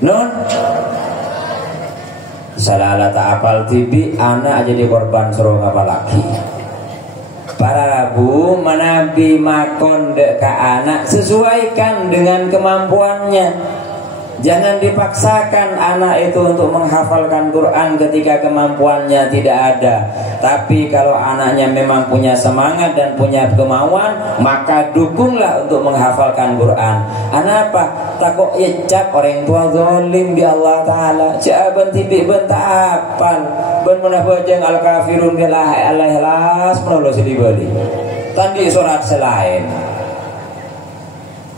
Non? Salah tak apal tibi anak jadi korban suruh ngapal lagi. Para Rabu menabi makon dek ke anak sesuaikan dengan kemampuannya. Jangan dipaksakan anak itu untuk menghafalkan Quran ketika kemampuannya tidak ada. Tapi kalau anaknya memang punya semangat dan punya kemauan, maka dukunglah untuk menghafalkan Quran. Anak apa? Takut icap orang tua zalim di Allah Ta'ala. Jaban tibik bentak apal. Ben menabajang al-kafirun billahi al-ihlas menoloh silibali. Tandi surat selain.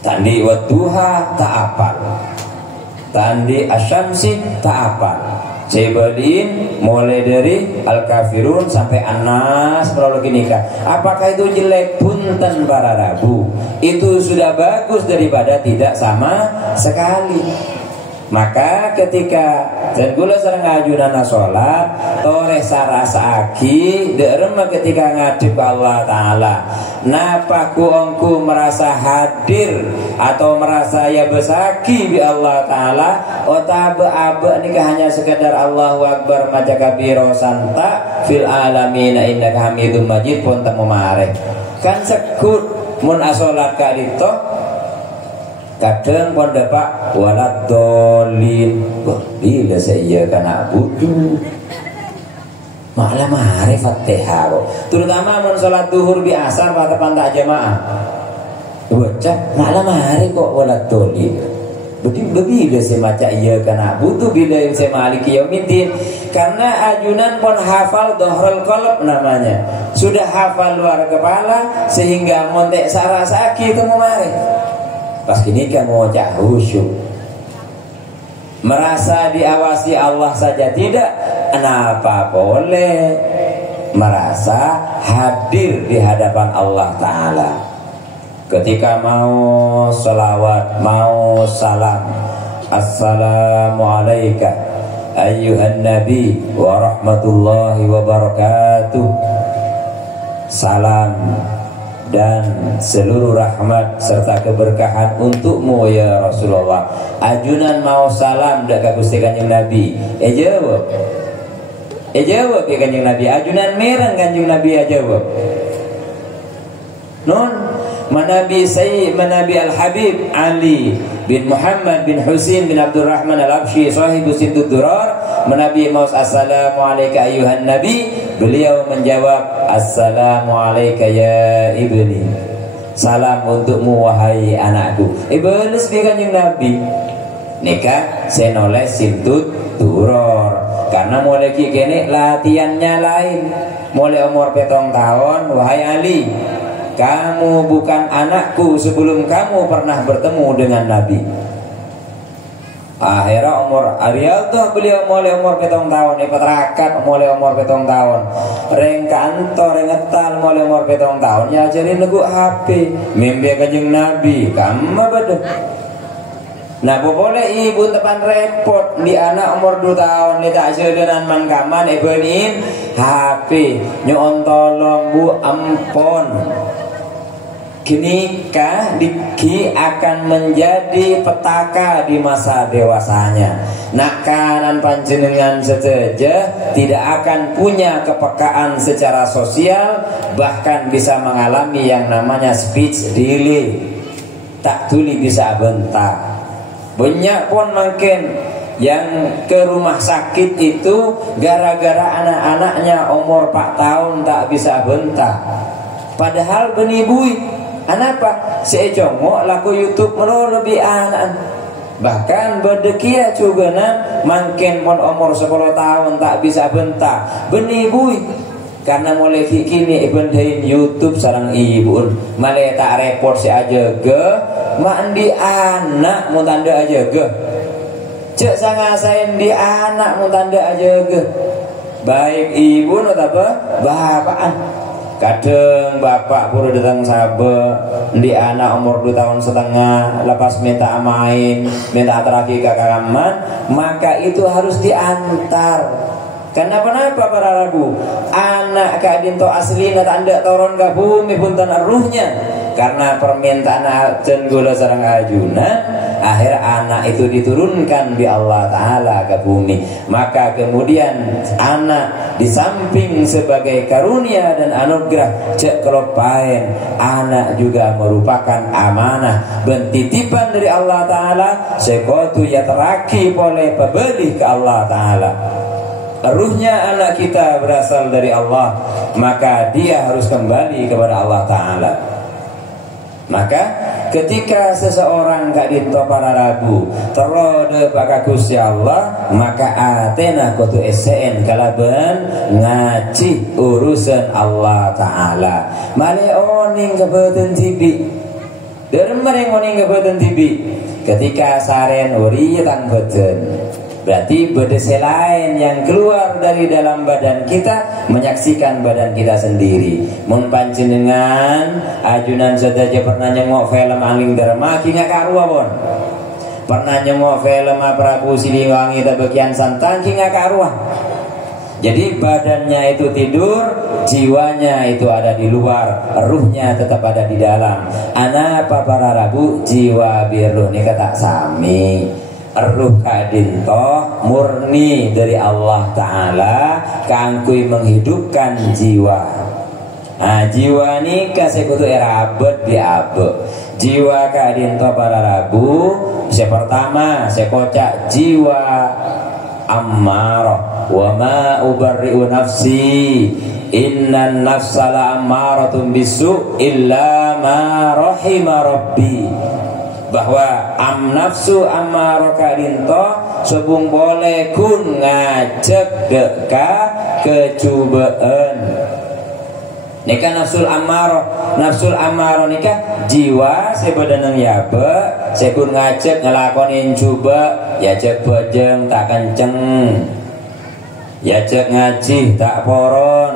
Tandi wadduha tak apal. Tandi asyamsi tak apa. Sebelin mulai dari Al-Kafirun sampai An-Nas prolog nikah. Apakah itu jelek? Punten para Rabu. Itu sudah bagus daripada tidak sama sekali. Maka ketika dan gula sareng ajunana sholat toreh sarasa aki derema ketika ngadep Allah Ta'ala napaku ongku merasa hadir atau merasa ya besaki bi Allah Ta'ala otabe abe nikah hanya sekedar Allahu Akbar maca kabiro santa fil alamin innaka hamidum majid pun temu mareh kan sekut mun asolat ka dito kadang pun dapat walad dolin bila saya kana budu malah mari Fatihah terutama mun salat duhur bi asar pada pantak jamaah bocah malah mari kok walad dolin bila saya maca iya kana budu bila saya maliki yaumiddin karena ajunan pun hafal dohrul qalb namanya sudah hafal luar kepala sehingga montek sarasaki itu mari pas kini kamu wajah khusyuk merasa diawasi Allah saja tidak, kenapa boleh merasa hadir di hadapan Allah Ta'ala ketika mau selawat, mau salam assalamualaikum ayyuhan nabi wa rahmatullahi wa barakatuh salam dan seluruh rahmat serta keberkahan untukmu ya Rasulullah. Ajunan mau salam dak ka Gusti Kanjeng Nabi. Jawab ya Kanjeng Nabi. Ajunan mereng Kanjeng Nabi jawab. Non Manabi Al-Habib Ali bin Muhammad bin Husin bin Abdurrahman Al-Absyi sahibu Siddud Durar Manabi maus assalamualaikum ayuhan nabi beliau menjawab assalamualaikum ya ibni salam untukmu wahai anakku iblis bi Kanjeng Nabi nikah senoleh Siddud Durar karena mulai kini latihannya lain mulai umur 7 tahun wahai Ali kamu bukan anakku sebelum kamu pernah bertemu dengan Nabi. Akhirnya umur Ariel tuh beliau mulai umur 7 tahun, terakat mulai umur 7 tahun, reng kantor reng ngetal mulai umur 7 tahun, ya jadi negu HP, mimpi Kanjeng Nabi, kamu betul. Nah boleh ibu tepan repot di anak umur 2 tahun ni tak sedenan mangkaman ibuin HP nyon tolong bu ampun nikah diki akan menjadi petaka di masa dewasanya. Nak kanan panjenengan saja tidak akan punya kepekaan secara sosial, bahkan bisa mengalami yang namanya speech delay. Tak tuli bisa bentak. Banyak pun makin yang ke rumah sakit itu gara-gara anak-anaknya umur 4 tahun tak bisa bentak. Padahal benibui anapa si congok laku YouTube melo lebih anak bahkan berdekia juga makin pun umur 10 tahun tak bisa bentak benibui karena mulai kini ibendain YouTube sarang ibu malah tak report si aja ge mandi anak mau tanda aja ge cek sangasain di anak mau tanda aja ge baik ibu atau apa bapaan kadang bapak pura datang sabar di anak umur 2 tahun setengah lepas minta main minta terakhir ke kamar maka itu harus diantar kenapa para ragu anak kadinto asli tanda turun ke bumi pun tanah ruhnya karena permintaan ajen gula sarang ajuna akhir anak itu diturunkan di Allah Ta'ala ke bumi maka kemudian anak di samping sebagai karunia dan anugerah cek kelopain anak juga merupakan amanah bentitipan dari Allah Ta'ala sekotu ya teraki oleh pebeli ke Allah Ta'ala ruhnya anak kita berasal dari Allah maka dia harus kembali kepada Allah Ta'ala. Maka ketika seseorang gak dinto para ragu terlode baka Gusti Allah maka atena kutu SN kalaban ngaji urusan Allah Ta'ala male oning kebetulan tibi derem mereng oning kebetulan tibi ketika saren uri tang beten Berarti bedese lain yang keluar dari dalam badan kita menyaksikan badan kita sendiri. Mun panjenengan ajunan sedaja pernah nyengok film Aling Dharma ki ngakaruah pon. Pernah nyengok film Prabu Siliwangi Tabekian Santan ki ngakaruah. Jadi badannya itu tidur, jiwanya itu ada di luar, ruhnya tetap ada di dalam. Ana apa para rabu jiwa birruh ini kata sami. Ruh kadinto murni dari Allah Ta'ala kangkui menghidupkan jiwa. Nah, jiwa ini kasih kutu era abad di abad. Jiwa kadinto para rabu. Yang pertama saya kocak jiwa ammarah wa ma ubarri'u nafsi innan nafsa la ammaratun bisu illa ma rahima rabbi. Bahwa nafsu ammarah kadinto sebung boleh kun ngajak deka kecubaan. Nika nafsul ammarah nika jiwa sebadanang yaba sekun ngajak ngelakonin coba ya cek bajeng tak kenceng ya cek ngaji tak poron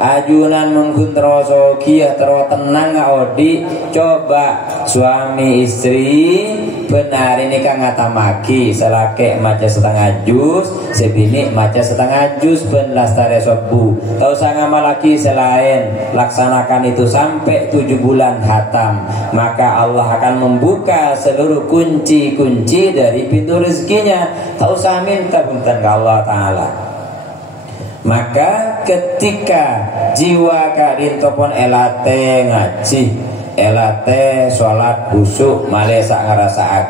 ajunan mungkin terasa kia terus tenang odi. Coba suami istri benar ini kan ngatamaki selake maca setengah juz sebini maca setengah juz ben lastare sobu tau sanga malaki selain laksanakan itu sampai 7 bulan hatam, maka Allah akan membuka seluruh kunci-kunci dari pintu rezekinya. Tau usah minta punten ke Allah Ta'ala. Maka ketika jiwa kadinto pon elate ngaji, elate sholat khusyuk malesa ngerasa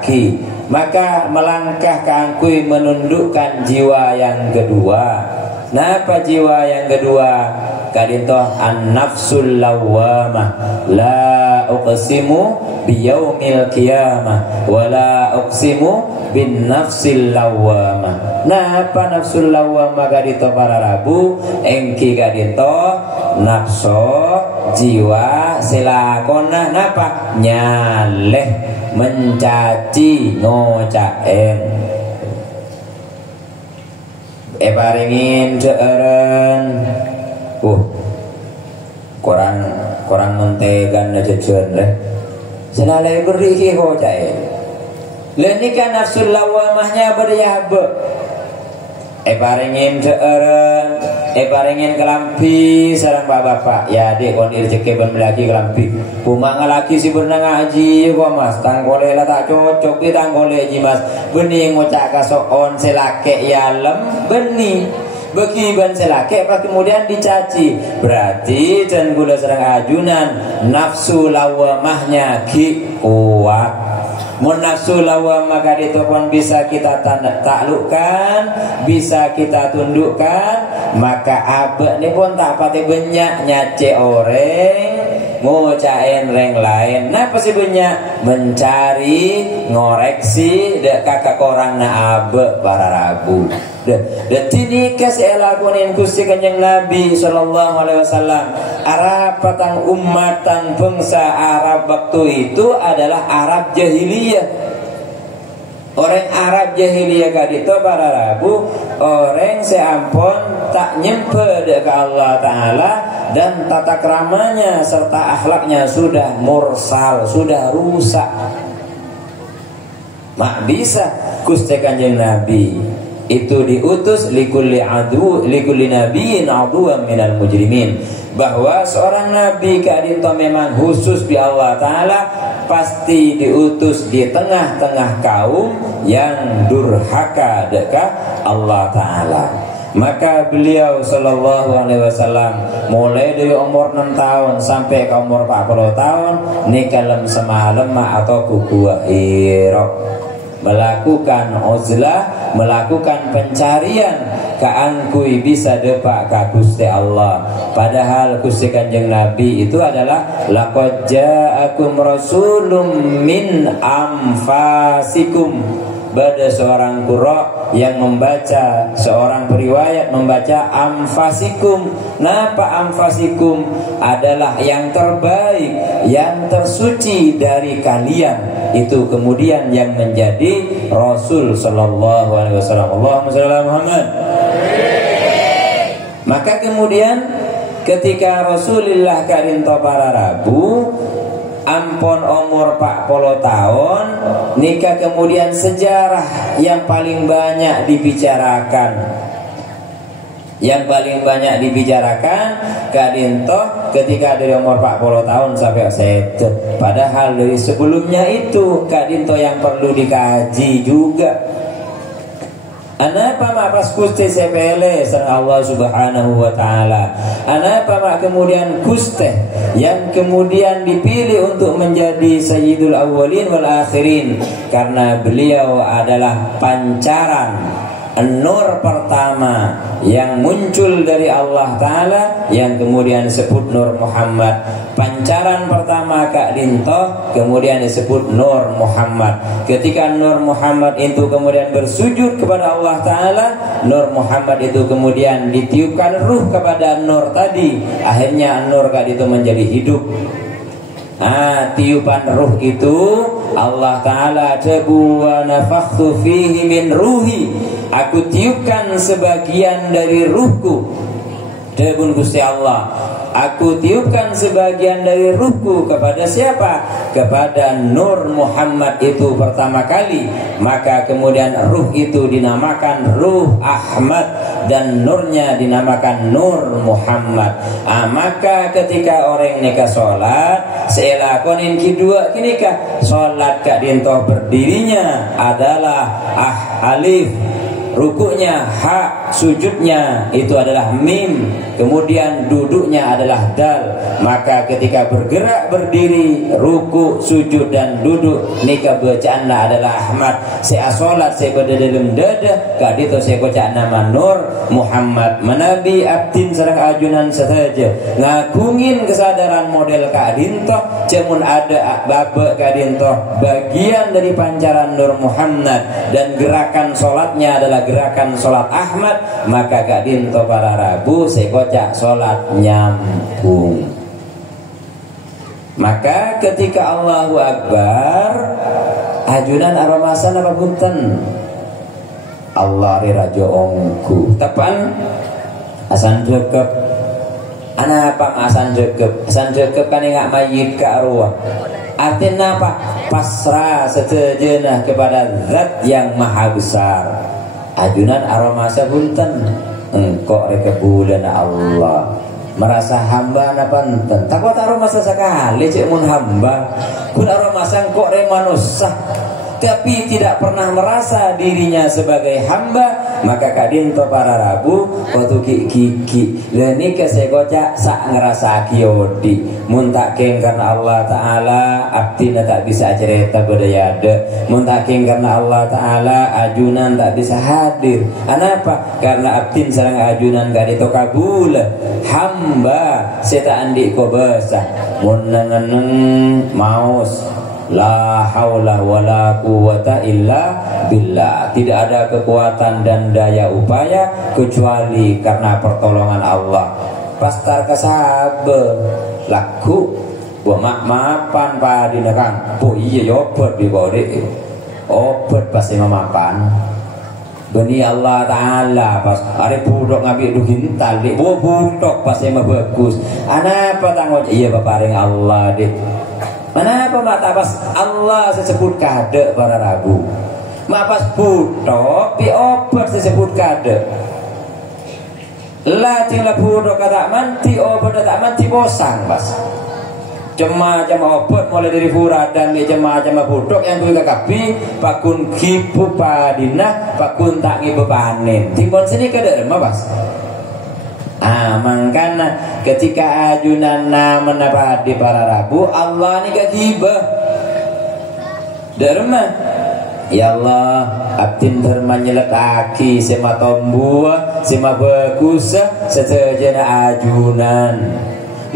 maka melangkah kangkui menundukkan jiwa yang kedua. Nah, apa jiwa yang kedua? Kadinto an-nafsul lawwamah la uqsimu biyaumil qiyamah wa la uqsimu bin nafsil lawwamah. Nah, apa nafsul lawwamah kadinto para rabu? Engki kadinto nafso jiwa silakona napa nyaleh mencaci ngocaen paringin seureun kurang mentegan jajan leh selalai beri ngocaen leh nikah nafsul lawamahnya beriabe paringin seureun paringin kelampi sareng bapak ya dek kon rezeki ben lagi kelampi buma ngalaki si berenang ngaji kok mas tanggole lah tak cocok di tanggole ji mas bening ngocak kasoon selake ya lem bening bagi ban selake pas kemudian dicaci berarti dan gula sareng ajunan nafsu lawamahnya ki kuat. Nafsu lawamah kadito pun bisa kita taklukkan, bisa kita tundukkan, maka abek ni pun tak pati banyak nyace orang ngocain reng lain. Napa sih banyak mencari ngoreksi dek kakak orang na abek para rabu. Dan tini kasih lakonin Gusti Kanjeng Nabi sallallahu alaihi wasallam. Arab patang ummatan bangsa Arab waktu itu adalah Arab jahiliyah. Orang Arab jahiliyah kadito para rabu orang seampun tak nyempe ke Allah Ta'ala dan tata keramanya serta akhlaknya sudah mursal, sudah rusak. Mak bisa Gusti Kanjeng Nabi itu diutus likulli nabiyyin aduwwan minal mujrimin, bahwa seorang nabi kadito memang khusus bi Allah Ta'ala pasti diutus di tengah-tengah kaum yang durhaka dekat Allah Ta'ala. Maka beliau sallallahu alaihi wasallam mulai dari umur 6 tahun sampai ke umur 40 tahun nikalem semalam atau kukuah irok melakukan uzlah, melakukan pencarian kaangkui bisa depak ka Gusti Allah. Padahal Gusti Kanjeng Nabi itu adalah laqad ja'akum rasulun min anfasikum. Pada seorang qurra yang membaca, seorang periwayat membaca anfasikum. Napa anfasikum? Adalah yang terbaik, yang tersuci dari kalian. itu kemudian yang menjadi Rasul sallallahu alaihi wasallam. Allahumma shalli ala Muhammad. Maka kemudian ketika Rasulullah karinto para Rabu ampun umur 40 tahun nikah, kemudian sejarah yang paling banyak dibicarakan, kadinto ketika dari umur 40 tahun sampai setet. Padahal dari sebelumnya itu kadinto yang perlu dikaji juga. Anapa mak pas kuste sepele serta Allah subhanahu wa ta'ala. Anapa mak kemudian kuste yang kemudian dipilih untuk menjadi sayyidul awwalin wal akhirin, karena beliau adalah pancaran nur pertama yang muncul dari Allah Ta'ala, yang kemudian disebut Nur Muhammad. Pancaran pertama Kak Dinto kemudian disebut Nur Muhammad. Ketika Nur Muhammad itu kemudian bersujud kepada Allah Ta'ala, Nur Muhammad itu kemudian ditiupkan ruh kepada Nur tadi. Akhirnya Nur Kak Dinto menjadi hidup. Tiupan ruh itu Allah Ta'ala debu wa nafakhtu fihi min ruhi, aku tiupkan sebagian dari ruhku. Debun Gusti Allah, aku tiupkan sebagian dari ruhku kepada siapa? Kepada Nur Muhammad itu pertama kali. Maka kemudian ruh itu dinamakan Ruh Ahmad dan nurnya dinamakan Nur Muhammad. Maka ketika orang nikah sholat, seelakonin kedua kinikah sholat Kak Dinto berdirinya adalah alif, rukuknya ha, sujudnya itu adalah mim, kemudian duduknya adalah dal. Maka ketika bergerak berdiri, ruku, sujud dan duduk nikah bacaannya adalah Ahmad. Saya salat saya pada dalam dada Kak Dinto saya baca nama Nur Muhammad. Menabi abdin serang ajunan saja ngagungin kesadaran model Kak Dinto, cemun ada babak Kak Dinto bagian dari pancaran Nur Muhammad dan gerakan salatnya adalah gerakan sholat Ahmad. Maka Kak Dinto para Rabu saya kocak sholat nyambung. Maka ketika Allahu Akbar ajunan aromasan apa punten Allah rirajo ongku tepan asan jekep. Anak apa asan jekep? Asan jekep kan enggak mayit ke arwah. Artinya apa? Pasrah sejenak kepada zat yang maha besar. Ajunan aromasa punten engkau reka bulan Allah merasa hamba apa enten takut aromasa sekali cek mun hamba kun aromasa engkau remanusah tapi tidak pernah merasa dirinya sebagai hamba. Maka Kak Dinto para Rabu waktu gigi lenika saya gocak sak ngerasa kiodi muntaking karena Allah Ta'ala abdina tak bisa cerita bedayada, muntaking karena Allah Ta'ala ajunan tak bisa hadir. Kenapa? Karena abdin sarang ajunan Kak Dinto kabul hamba seta andi ko basah munanganeng maus la haula wala quwata illa billah. Tidak ada kekuatan dan daya upaya kecuali karena pertolongan Allah. Pastar kasabe laku buat mapan padina kang po iya yopet di bawah obat pasti memapan beni Allah Ta'ala pas hari budok ngabi duhin tali budok pasti mah bagus. Anapa tanggung iya baparing Allah deh. Kenapa mak pas Allah disebut kade para Rabu, mak pas budok di obat disebut kade. Lah cila budok kata manti obat tak manti bosang pas. Cema-cema obat mulai dari furadan di cema-cema budok yang gue kakapi pakun kipu padina pakun tak ngibu panen. Timbon sini kade mah pas. Mangkana ketika ajunan menapa di para Rabu Allah ni kagibah derma ya Allah abdin derma nyelek aki sema tombua sema bagus setajana ajunan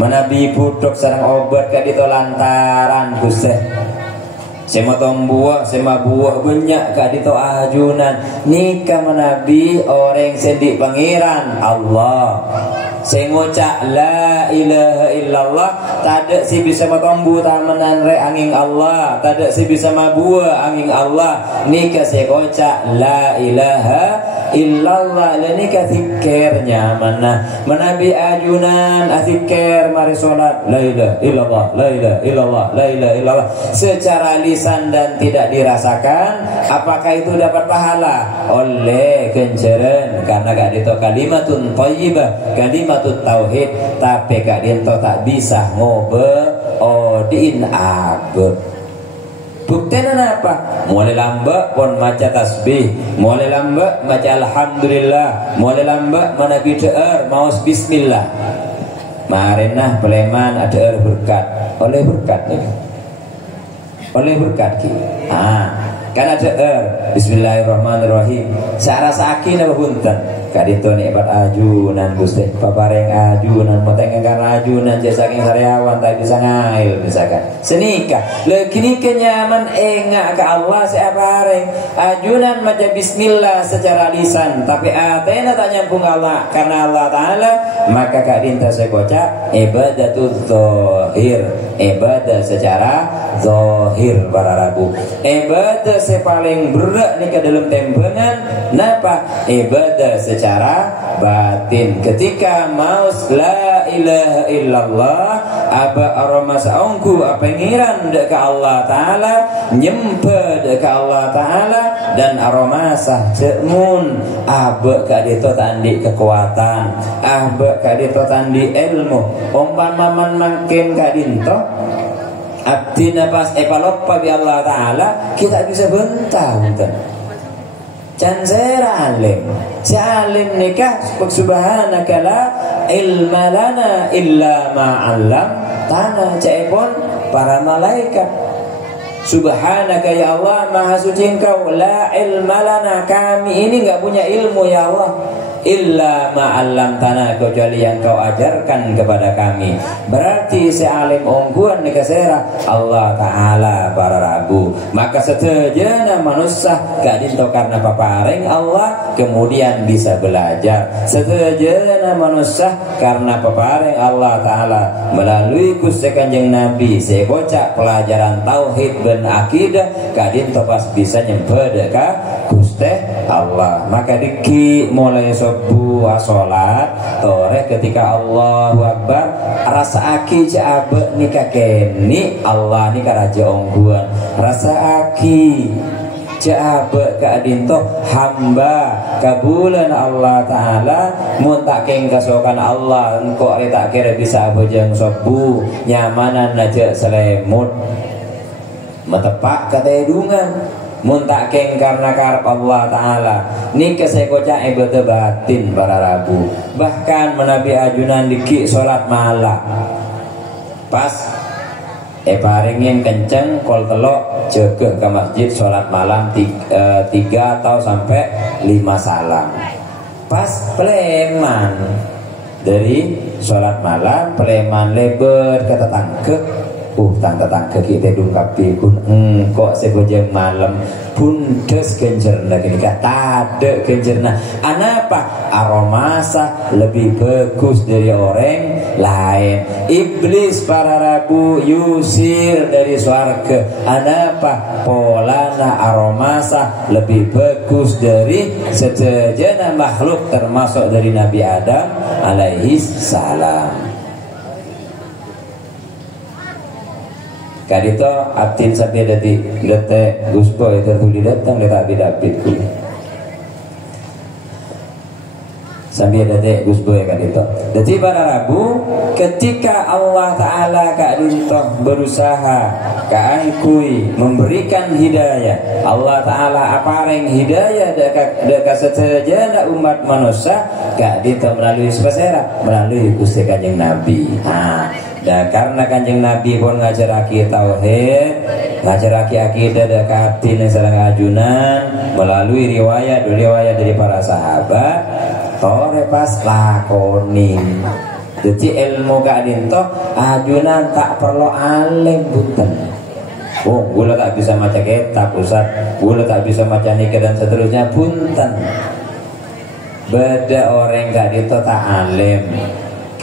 menabi budok sarang obat kadito lantaran kuseh sema tombua sema buah banyak kadito ajunan nikah menabi orang sendi pangeran Allah Saya ngocak la ilaha illallah, tak ada si bisa matombu tamanan re angin Allah, tak ada si bisa mabua angin Allah. Nika saya ngocak la ilaha illallah, ini kathikirnya mana menabi ajunan athikir mari solat la ilaha illallah, la ilaha illallah, la ilaha illallah secara lisan dan tidak dirasakan. Apakah itu dapat pahala? Oleh kenceren, karena gak dito kalimatun thayyibah, kalimatut tauhid, tapi gak dito tak bisa ngobe odin abe. Buktinya apa? Mulai lambat pun maca tasbih, mulai lambat maca alhamdulillah, mulai lambat mana bidaer maus bismillah. Marinah peleman ada berkat, oleh berkat nih, oleh berkat ki. Kan ada bismillahirrahmanirrahim. Saya rasa akin apa punten. Kadito nih buat ajunan Gusti, papareng ajunan, moteng engkar ajunan, jasa saking karyawan tak bisa ngail misalkan. Senika, lekini kenyaman enggak ke Allah saya pareng ajunan macam bismillah secara lisan, tapi atena tak nyambung Allah karena Allah Taala, maka kak dinta saya kocak ibadatul zahir, ibadah secara zahir para Rabu. Ibadah saya paling berat nih ke dalam tembengan, napa? Ibadah secara batin. Ketika maus la ilaha illallah, apa aroma saungku apa ngiran dek ke Allah Ta'ala, nyempe dek ke Allah Ta'ala, dan aroma sah cemun abe kak dito tandi kekuatan, abe kak dito tandi ilmu. Umpamaman makin kak dinto abdi nafas epaloppa bi Allah Ta'ala, kita bisa bentang can saya alim, si alim nikah subhanaka la ilma lana illa ma'allam tanah caipun para malaikat. Subhanaka ya Allah, maha suci engkau, la ilma lana, kami ini enggak punya ilmu ya Allah, illa ma'allam tanah, kecuali yang kau ajarkan kepada kami. Berarti si alim ongguan nikasera Allah Ta'ala para Rabu. Maka setajana manusia gak dinto karena paparing Allah kemudian bisa belajar. Setajana manusia karena paparing Allah Ta'ala melalui Gusti Kanjeng Nabi saya bocah pelajaran tauhid dan akidah, gak dinto pas bisa nyempeda ka Gusti Allah. Maka diki mulai buah solat tore ketika Allahu Akbar rasa aki jabe nikah keni Allah nikah raja ongguan rasa aki jabe kadinto hamba kabulan Allah Ta'ala muntaking kasokan Allah engkau tak kira bisa abojang sobu nyamanan aja selemut metepak katedungan muntaking karena karep Allah Ta'ala. Nika saya kocak ibadah batin para Rabu. Bahkan menabi ajunan diki sholat malam pas paringin kenceng kol telok jege ke masjid sholat malam 3 atau sampai 5 salam. Pas peleman dari sholat malam, peleman lebar kata tangkep tangga-tangga kita dungkap pikun kok sebojeng malam bundes genjerna gini kata ada genjerna anapa aromasa lebih bagus dari orang lain. Iblis para Rabu yusir dari surga anapa polana aromasa lebih bagus dari sejajana makhluk termasuk dari Nabi Adam alaihi salam. Kadito abdin sampai dati dete gusbo itu tuli datang deta bidapitku sampai dete gusbo ya kadito. Jadi para Rabu ketika Allah Ta'ala kadito berusaha kaangkui memberikan hidayah, Allah Ta'ala apareng hidayah deka setajana umat manusia kadito melalui sepasera melalui Gusti Kanjeng Nabi. Dan karena Kanjeng Nabi pun ngajaraki tauhid, ngajaraki akidah dekat yang sareng ajunan melalui riwayat dari para sahabat, tore pas lakoni. Jadi ilmu gak dinto ajunan tak perlu alim bunten. Gula tak bisa maca kitab Ustaz, gula tak bisa maca nikah dan seterusnya bunten. Beda orang gak dinto tak alim.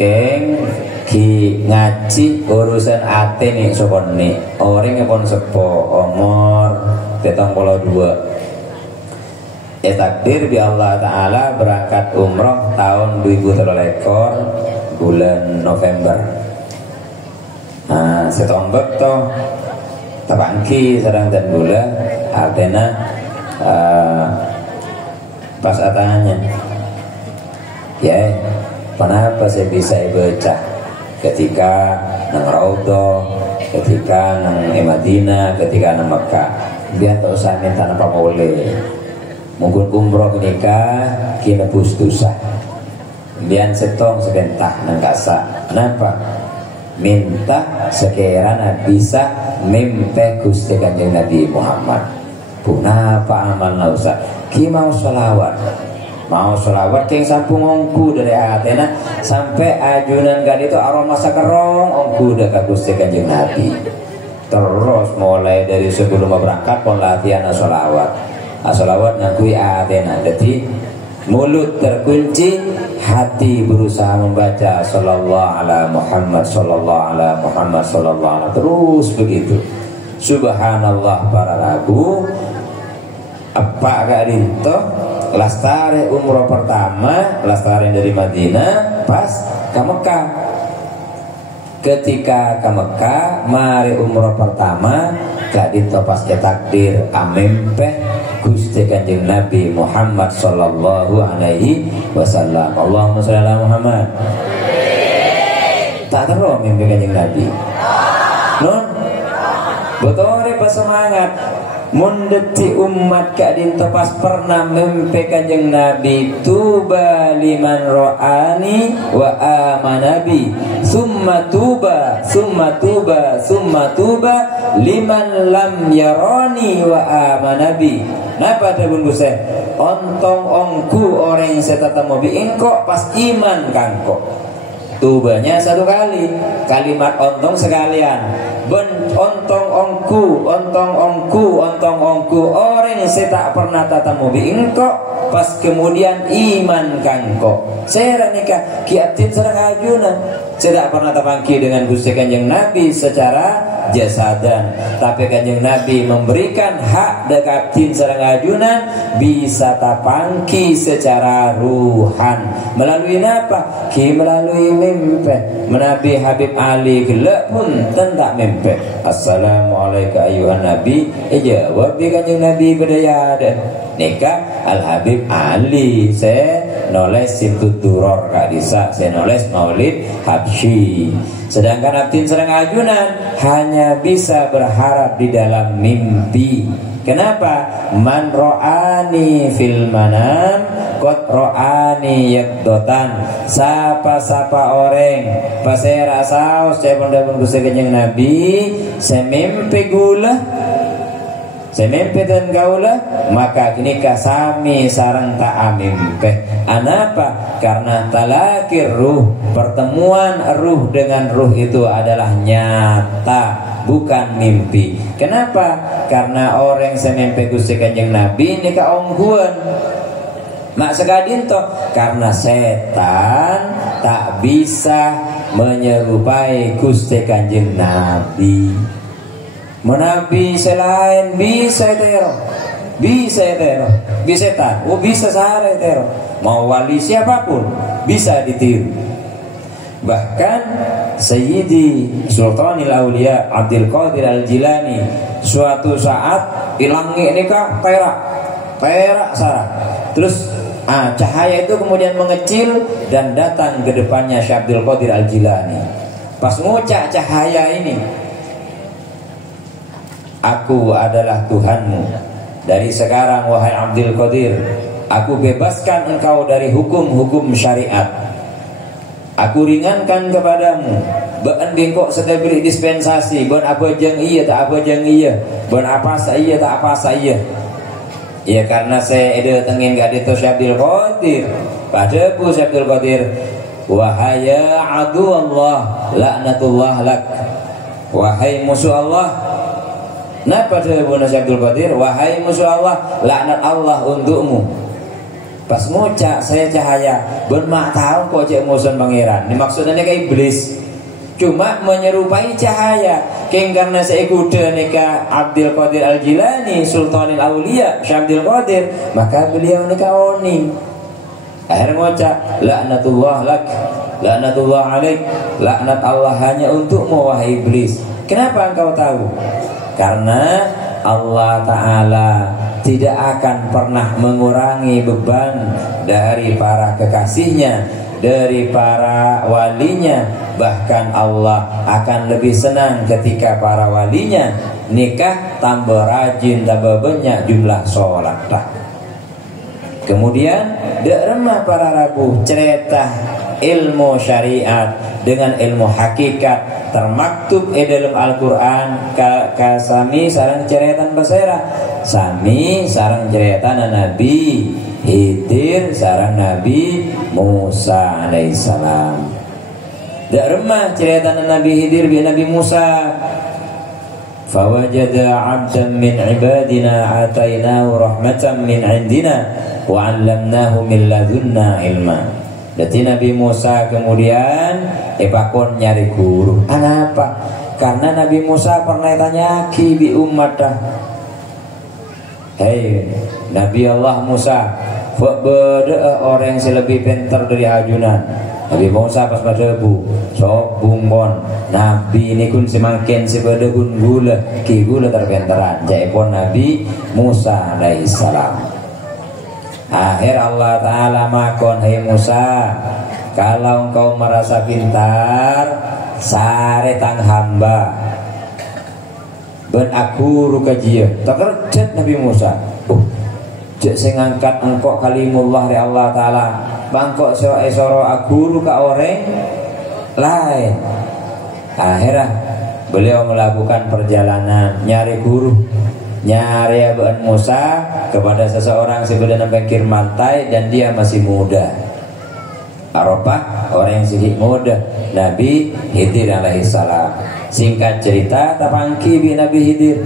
keng ki ngaji urusan ate nih sopon nih orang yang pon sepo umur 72 takdir bi Allah Ta'ala berangkat umroh tahun 2013 bulan November. Nah setombek toh tabangki sedang dan gula artinya pas atanya ya kenapa saya bisa baca ketika nang Raudhah, ketika nang Madinah, ketika nang Mekah biar tak usah minta apa boleh mungkin umroh nikah kina pustusa biar setong sebentar nang kasa kenapa minta sekiranya bisa mimpi Gusti Kanjeng Nabi Muhammad punapa amal nausa ki mau selawat keng sampung ongku dari Athena sampai ajunan gadi itu aroma sakerong ongku dekat Gusti Kanjeng Nabi terus mulai dari sebelum berangkat pun latihan selawat ngakui Athena jadi mulut terkunci hati berusaha membaca sallallahu ala Muhammad sallallahu ala Muhammad sallallahu ala terus begitu subhanallah para ragu apa gak rinto lastare umroh pertama lastare dari Madinah pas ke Mekah ketika ke Mekah mari umroh pertama gak rinto pas ke takdir amempeh Gusti Kanjeng Nabi Muhammad sallallahu alaihi wasallam Allahumma sholli ala Muhammad tak terus mimpi Kanjeng Nabi non betul pas semangat mundeti umat kadinto pas pernah mimpi Kanjeng Nabi tuba liman ro'ani wa amanabi summa tuba liman lam yarani wa amanabi. Napa ada bun Guseh ontong ongku orang saya tetap bi engko pas iman kangko tubanya satu kali kalimat ontong sekalian ben ontong ongku orang yang saya tak pernah tatamu bi engko pas kemudian iman kangko saya nikah kiatin serang ajunan saya tak pernah terpangki dengan Gusti Kanjeng Nabi secara jasadan tapi Kanjeng Nabi memberikan hak dekatin serang ajunan bisa tapangki secara ruhan melalui apa? Melalui mimpi menabi Habib Ali gelap pun tentak mimpi assalamualaikum ayuhan Nabi jawab Kanjeng Nabi berdaya dan nikah Al Habib Ali saya nulis Simtud Duror Kak Disa saya nulis Maulid Habsyi sedangkan Abdin serang ajunan hanya bisa berharap di dalam mimpi. Kenapa? Man ro'ani fil manam kot ro'ani yakdotan sapa-sapa orang pas saya rasa saya pun Gusti Kanjeng Nabi saya mimpi gula semempe dan gaulah maka nikah sami sarang tak amimpe anapa karena talakir ruh pertemuan ruh dengan ruh itu adalah nyata bukan mimpi. Kenapa? Karena orang semempe Gusti Kanjeng Nabi nikah ongguan mak sekadin toh karena setan tak bisa menyerupai Gusti Kanjeng Nabi. Menabi selain bisa tero, bisa setan, bisa sare tero, mau wali siapapun bisa ditiru. Bahkan Sayyidi Sultanil Aulia Abdul Qadir Al-Jilani suatu saat hilangnya nikah perak sarah. Terus cahaya itu kemudian mengecil dan datang ke depannya Syekh Abdul Qadir Al-Jilani. Pas ngucap cahaya ini, aku adalah Tuhanmu. Dari sekarang wahai Abdul Qadir, aku bebaskan engkau dari hukum-hukum syariat. Aku ringankan kepadamu. Beun bengkok sedaya beri dispensasi. Beun apa jeng iya tak apa jeng iya. Beun apa sa iya tak apa sa iya. Ya karena saya ada tengin gak itu Syekh Abdul Qadir. Padaku Syekh Abdul Qadir, wahai adu Allah, laknatullah lak. Wahai musuh Allah. Nah pada Syekh Abdul Qadir, wahai musuh Allah, laknat Allah untukmu. Pas ngucap saya cahaya, ben mak tahu kok cek musun pangeran. Ini maksudnya kayak iblis. Cuma menyerupai cahaya. Keng karena saya kuda nikah Abdul Qadir Al-Jilani, Sultanil Aulia, Syekh Abdul Qadir, maka beliau nikah oni. Akhirnya ngucap, laknatullah lak, laknatullah alaik, laknat Allah hanya untukmu wahai iblis. Kenapa engkau tahu? Karena Allah Ta'ala tidak akan pernah mengurangi beban dari para kekasihnya, dari para walinya. Bahkan Allah akan lebih senang ketika para walinya nikah tambah rajin, tambah banyak jumlah sholat. Kemudian dak remah para rabu cerita ilmu syariat dengan ilmu hakikat termaktub dalam Al-Quran. Kasami sarang ceretan basera, sami sarang ceretan Nabi Khidir sarang Nabi Musa alaihissalam. Dak remah ceretan Nabi Khidir bi Nabi Musa. Fawajada 'abdan min 'ibadina atainahu rahmatan min 'indina wa 'allamnahu min ladunna ilma. Jadi Nabi Musa kemudian pakon nyari guru. Kenapa? Karena Nabi Musa pernah tanya bi umat dah. Hei Nabi Allah Musa, beda orang yang lebih pintar dari ajunan. Nabi Musa pas pada bu, sok bumbon. Nabi ini kun semakin sebeda kun gula, ki gula terpintaran. Jaipun Nabi Musa alaihissalam. Akhir Allah Ta'ala makon, hai Musa, kalau engkau merasa pintar, sare tang hamba ben aku rukajia. Tak kerjat Nabi Musa. Cek sing ngangkat engkau kalimullah dari Allah Ta'ala, bangkok soro aku ruka orang lain. Akhirnya beliau melakukan perjalanan nyari guru, nyari Abu Musa kepada seseorang sebenarnya bangkir mantai dan dia masih muda. Arafah orang yang sihik muda, Nabi Khidir alaihissalam. Singkat cerita tapangki bi Nabi Khidir.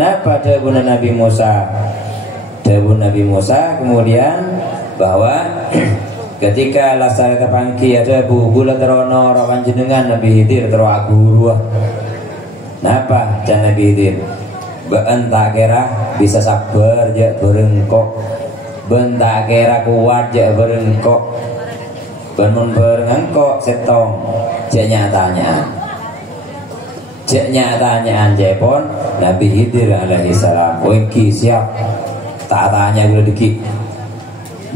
Napa debun Nabi Musa? Debun Nabi Musa kemudian bahwa ketika lasar tapangki ada gula terono rawan jenengan Nabi Khidir tero guru. Napa can Nabi Khidir? Bentak kira bisa sabar je berengkok, bentak kira kuat je berengkok, bangun berengkok setong. Cek nyatanya jepon Nabi Khidir alaihissalam. Wengki siap tak tanya gue deki.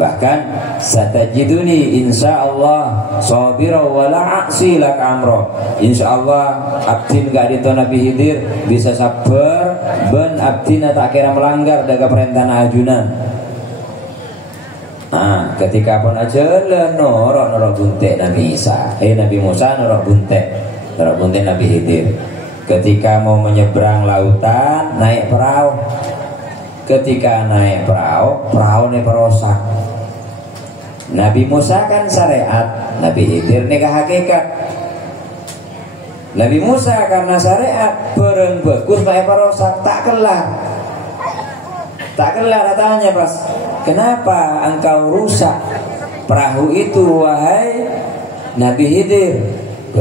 Bahkan satajiduni insyaallah sabira wala aksi lak amro. Insyaallah abdin gak dito Nabi Khidir bisa sabar ben abdina tak kira melanggar daga perintah ajunan. Ketika pun aja norok bunte Nabi Isa, Nabi Musa norok bunte Nabi Khidir. Ketika mau menyeberang lautan naik perahu. Ketika naik perahu ini perosak. Nabi Musa kan syariat, Nabi Khidir nikah hakikat. Nabi Musa karena syariat bereng bagus naik perosak tak kelar tanya pas, kenapa engkau rusak perahu itu wahai Nabi Khidir?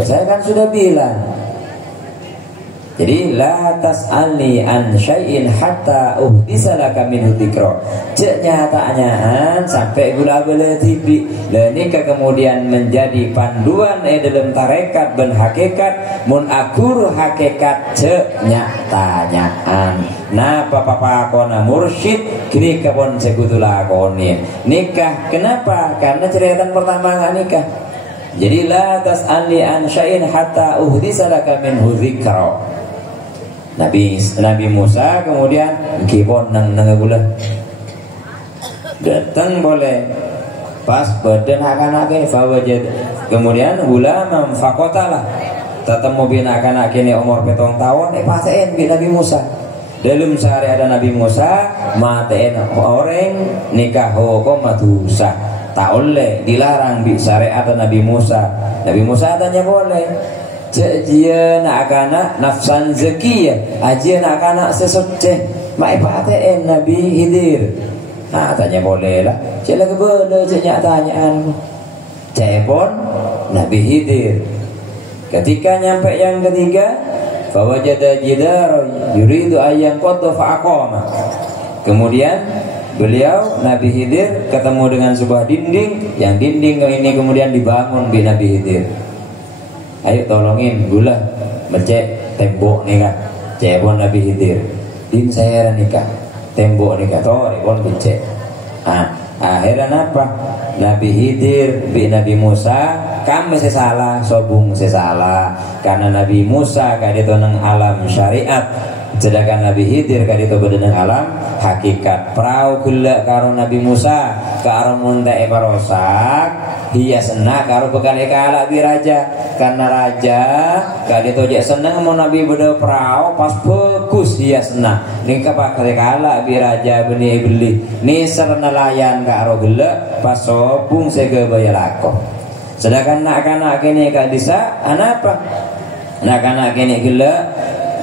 Saya kan sudah bilang. Jadi la tas'alni an syai'in hatta uhdisa laka minhu dzikra. Cek nyatanya sampai gula bela tipi. Dan ini kemudian menjadi panduan dalam tarekat ben hakikat mun akur hakikat cek nyatanyaan. Napa papa kona mursyid kini kapon sekutu lakoni. Nikah kenapa? Karena cerita pertama enggak nikah. Jadi la tas'alni an syai'in hatta uhdisa laka minhu dzikra. Nabi Musa kemudian kibon nang gula datang boleh pas badan akan fawajad kemudian gula memfakotalah tetemu bin akan ini umur 7 tahun pasen bin Nabi Musa dalam sehari ada Nabi Musa matain orang nikah hukum madusa tak oleh dilarang di syariat Nabi Musa. Nabi Musa tanya boleh. Dia nak anak nafsan zakiyah, aja nak anak sesuci. Mai paten Nabi Khidir. Nah tanya boleh lah. Cek lah kebenar ceknya tanyaan. Cek pun Nabi Khidir ketika nyampe yang ketiga, fawajada jidaran yuridu ayyan qadda fa'aqama. Kemudian beliau Nabi Khidir ketemu dengan sebuah dinding, yang dinding ini kemudian dibangun bi Nabi Khidir. Ayo tolongin gula mecek tembok nih kan. Cek pun Nabi Khidir. Din saya nikah tembok nikah toh pun becek. Akhirnya apa? Nabi Khidir bi Nabi Musa kami salah sobung salah karena Nabi Musa kadito nang alam syariat, sedangkan Nabi Khidir kadito beda nang alam hakikat. Prau gula karo Nabi Musa karo muntae parosak hias enak karo bekal kala bi raja, karena raja kadito je seneng mau Nabi beda prau pas bagus hias enak ning kapake kala bi raja beni beli niser nelayan karo gula pas sobung sega baya lako. Sedangkan anak-anak kini kadisa apa? Anak-anak kini gila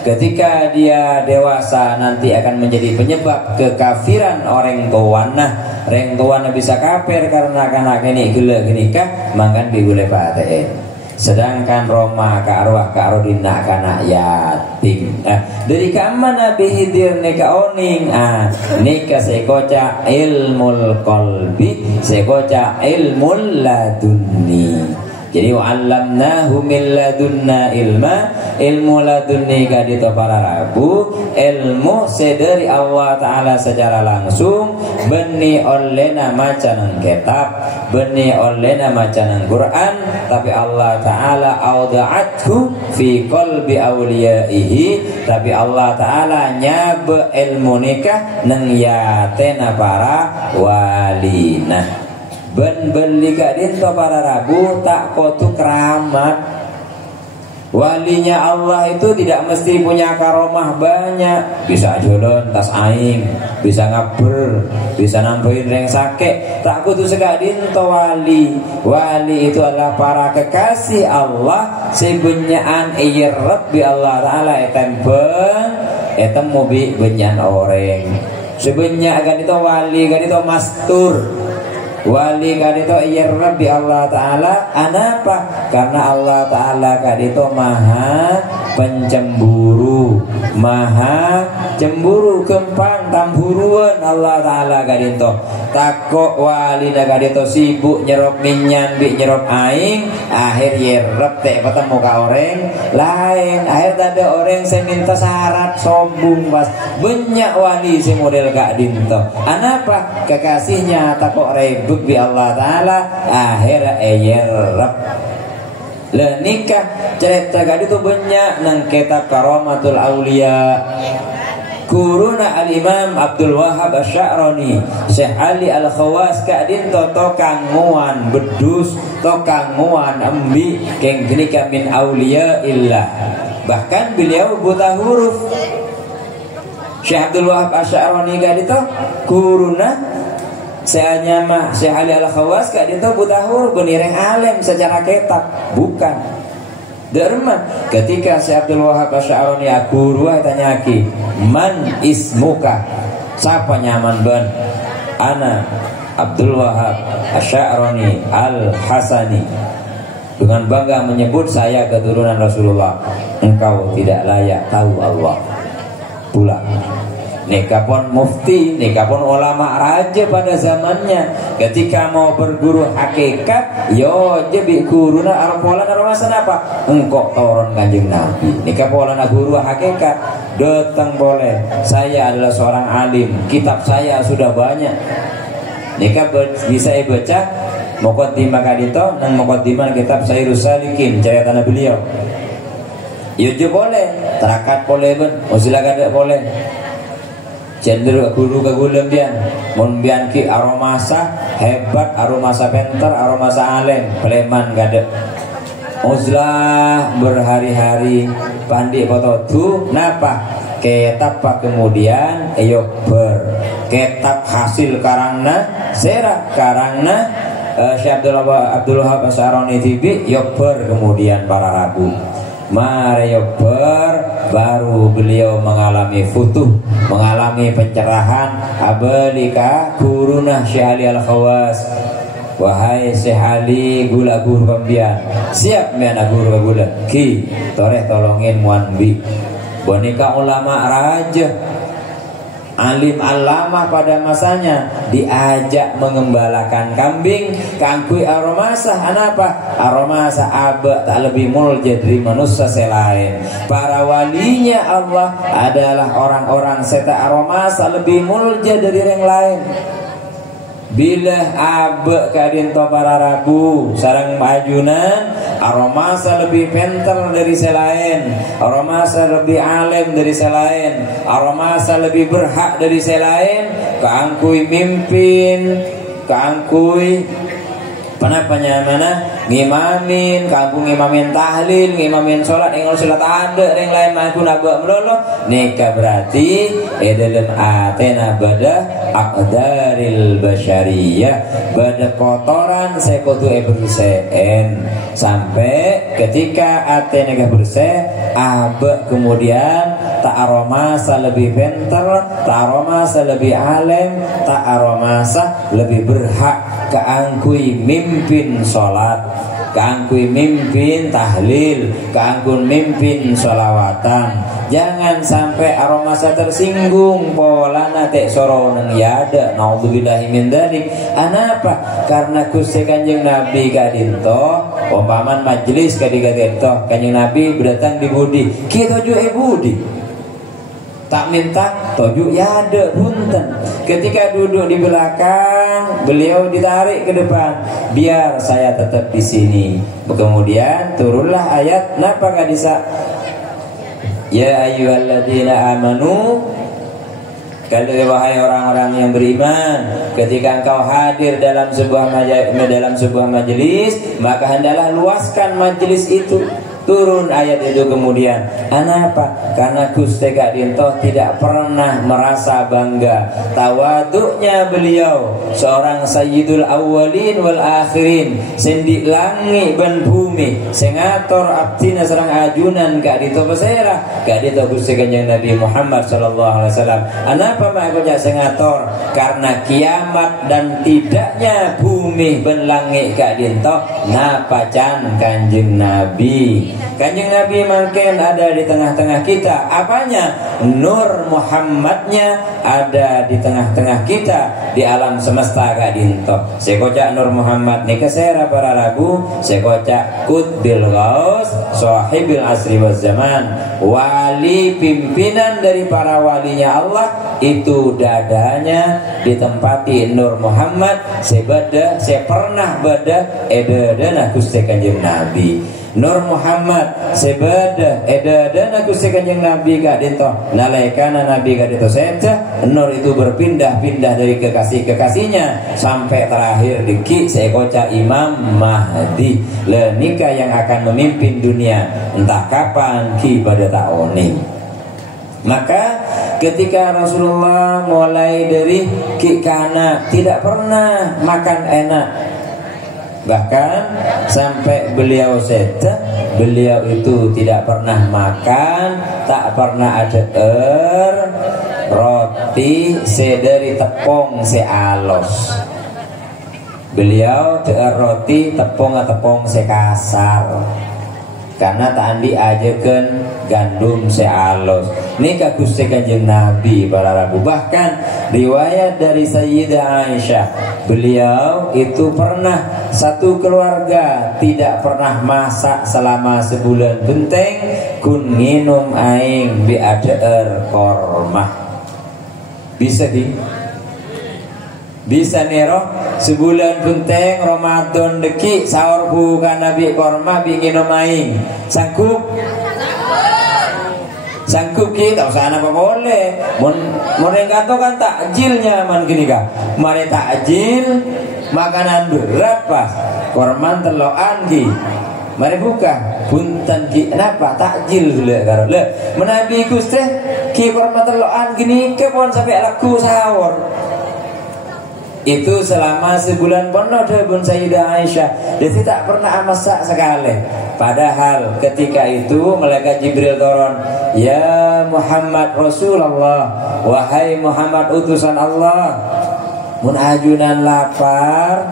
ketika dia dewasa nanti akan menjadi penyebab kekafiran orang tuana. Orang tuana bisa kafir karena anak-anak kini gila gini kah makan bibule paten. Sedangkan Roma ke arwah dina kana yatim. Dari kamana Nabi Khidir nika oning nika sekoca ilmul qalbi, sekoca ilmul ladunni. Jadi wa'allamnahu min ladunna ilmu ladunni kadito para rabu, ilmu sedari Allah Ta'ala secara langsung, beni olena macanan kitab, beni olena macanan Quran, tapi Allah Ta'ala auda'athu fi qalbi awliyaihi, tapi Allah Ta'ala nyabe ilmu nikah neng yatena para walina. Ben beli kadito para rabu tak kotu keramat. Walinya Allah itu tidak mesti punya karomah banyak. Bisa jolon tas aing, bisa ngaber, bisa nambahin reng sake. Tak kudu sekadinto wali. Wali itu adalah para kekasih Allah sebenyaan iyerep bi Allah Ta'ala etempeng etemu bi benyan oreng. Sebenyak kadito wali kadito mastur. Wali kadito iyerep bi Allah Ta'ala anapa? Karena Allah Ta'ala kadito maha pencemburu, maha cemburu kempang tamburuan Allah Ta'ala kadito. Takok wali na kadito sibuk nyerop minyan bi nyerop aing, akhir yerep teh ketemu ka orang lain, akhir tanda orang saya minta syarat sombong pas banyak wali si model kak dinto. Anapa? Kekasihnya takok rebut bi Allah Ta'ala akhir yerep. Lah nikah cerita kadito banyak nang kitab Karamatul Aulia. Kuruna al-Imam Abdul Wahab Asy-Sya'rani, Syekh Ali Al-Khawas kadin toto kanguan bedus to kanguan embi keng genika min aulia illah. Bahkan beliau buta huruf. Syekh Abdul Wahab Asy-Sya'rani kadito kuruna seanya mah Syekh Ali Al-Khawas kadito buta huruf benireng alim secara kitab bukan. Derma ketika Syekh Abdul Wahab Asy-Sya'rani guru tanya ki man ismuka, siapa nyaman ban? Ana Abdul Wahab Asy-Sya'rani Al-Hasani, dengan bangga menyebut saya keturunan Rasulullah. Engkau tidak layak tahu Allah. Pulang. Nikah pun mufti, nikah pun ulama raja pada zamannya. Ketika mau berguru hakikat, yo jebi guruna arpolan aromasan apa? Engkau toron kanjeng Nabi. Nikah polan guru hakikat, datang boleh. Saya adalah seorang alim, kitab saya sudah banyak. Nikah bisa baca muqaddimah kadito nang muqaddimah kitab Sayyidus Salikin cerita beliau. Yo je boleh, terakat boleh ben, usila kada boleh. Cenderung guru kagulem bian, mun bian ki aromasa hebat, aromasa penter, aromasa alem, peleman gade. Uzlah berhari-hari pandi foto tu, napa? Ketap pak kemudian ayo ber ketap hasil karangna serah karangna Syekh Abdul Wahab Asy-Sya'rani tibi yo ber kemudian para rabu. Mareoper baru beliau mengalami futuh, mengalami pencerahan. Abalika gurunah Syekh Ali Al-Khawas, wahai Syekh Ali gula guru pembian, siap miana guru gula ki toreh tolongin muanbi boneka ulama raja alim alamah pada masanya diajak mengembalakan kambing kangkui aromasah. Anapa? Aromasah abe tak lebih mulja dari manusia selain para walinya Allah adalah orang-orang seta aromasah lebih mulja dari yang lain. Bila abe kadinto para rabu sarang majunan aromasa lebih pintar dari selain, aromasa lebih alim dari selain, aromasa lebih berhak dari selain, keangkui mimpin, keangkui penapanya mana ngimamin, kampung ngimamin tahlil, ngimamin sholat, engol sholat ada, yang lain mampu nabak melolo. Nikah berarti dalam atena bada aqdaril basyariyah, bada kotoran sekutu berseen sampai ketika atena gak bersih, abak kemudian tak aromasa lebih pintar, tak aromasa lebih alim, tak aromasa lebih berhak keangkui mimpin sholat, keangkui mimpin tahlil, keangkui mimpin sholawatan. Jangan sampai aromasa tersinggung pola nate soroneng yada naudzubillahi min dzalik. Anapa? Karena Gusti Kanjeng Nabi kadinto umpaman majelis kadinto Kanjeng Nabi berdatang di budi kita juga budi tak minta toju ya ada punten. Ketika duduk di belakang, beliau ditarik ke depan biar saya tetap di sini. Kemudian turunlah ayat napa kadisa ya ayyuhalladzina amanu, kalau wahai orang-orang yang beriman, ketika engkau hadir dalam sebuah majelis, maka hendaklah luaskan majelis itu. Turun ayat itu kemudian. Kenapa? Karena Gusti Kadinto tidak pernah merasa bangga. Tawaduknya beliau seorang sayyidul awwalin wal akhirin, sendik langit dan bumi, sengator abdina serang ajunan Kadinto pesera. Kadinto Gusti Kanjeng Nabi Muhammad sallallahu alaihi wasallam. Kenapa makanya sengator? Karena kiamat dan tidaknya bumi dan langit Kadinto napacan Kanjeng Nabi. Kanjeng Nabi makin ada di tengah-tengah kita. Apanya? Nur Muhammadnya ada di tengah-tengah kita di alam semesta kadinto. Sekocak Nur Muhammad ni kesera para ragu, sekocak Qutbil Ghaus, sahibil asri waz zaman, wali pimpinan dari para walinya Allah, itu dadanya ditempati Nur Muhammad. Sebada, saya pernah bada edadana Gusti Kanjeng Nabi. Nur Muhammad sebada edadana Gusti Kanjeng Nabi kadinto nalaikana Nabi kadinto seta nur itu berpindah-pindah dari kekasih-kekasihnya sampai terakhir diki sekoca Imam Mahdi lenika yang akan memimpin dunia entah kapan ki pada tahun ini. Maka ketika Rasulullah mulai dari kikana tidak pernah makan enak, bahkan sampai beliau seta, beliau itu tidak pernah makan, tak pernah ada roti sedari tepung sealos. Beliau roti tepung sekasar. Karena tadi ajakan gandum sealos. Ini Gusti Kanjeng Nabi para rabu. Bahkan riwayat dari Sayyidah Aisyah, beliau itu pernah satu keluarga tidak pernah masak selama sebulan benteng kun minum aing bi ader kormah. Bisa nero sebulan benteng Ramadan deki sahur bukan Nabi korma bingin main sanggup kita usah apa boleh mun kanto kan takjilnya man gini kah mari takjil makanan berat pas korman teloan ki mari buka punten ki kenapa takjil le karo le menabi Gusti ki korma teloan gini ke pon sampai laku sahur. Itu selama sebulan penuh dengan Sayyidah Aisyah. Jadi tak pernah masak sekali. Padahal ketika itu malaikat Jibril turun, ya Muhammad Rasulullah, wahai Muhammad utusan Allah, mun ajunan lapar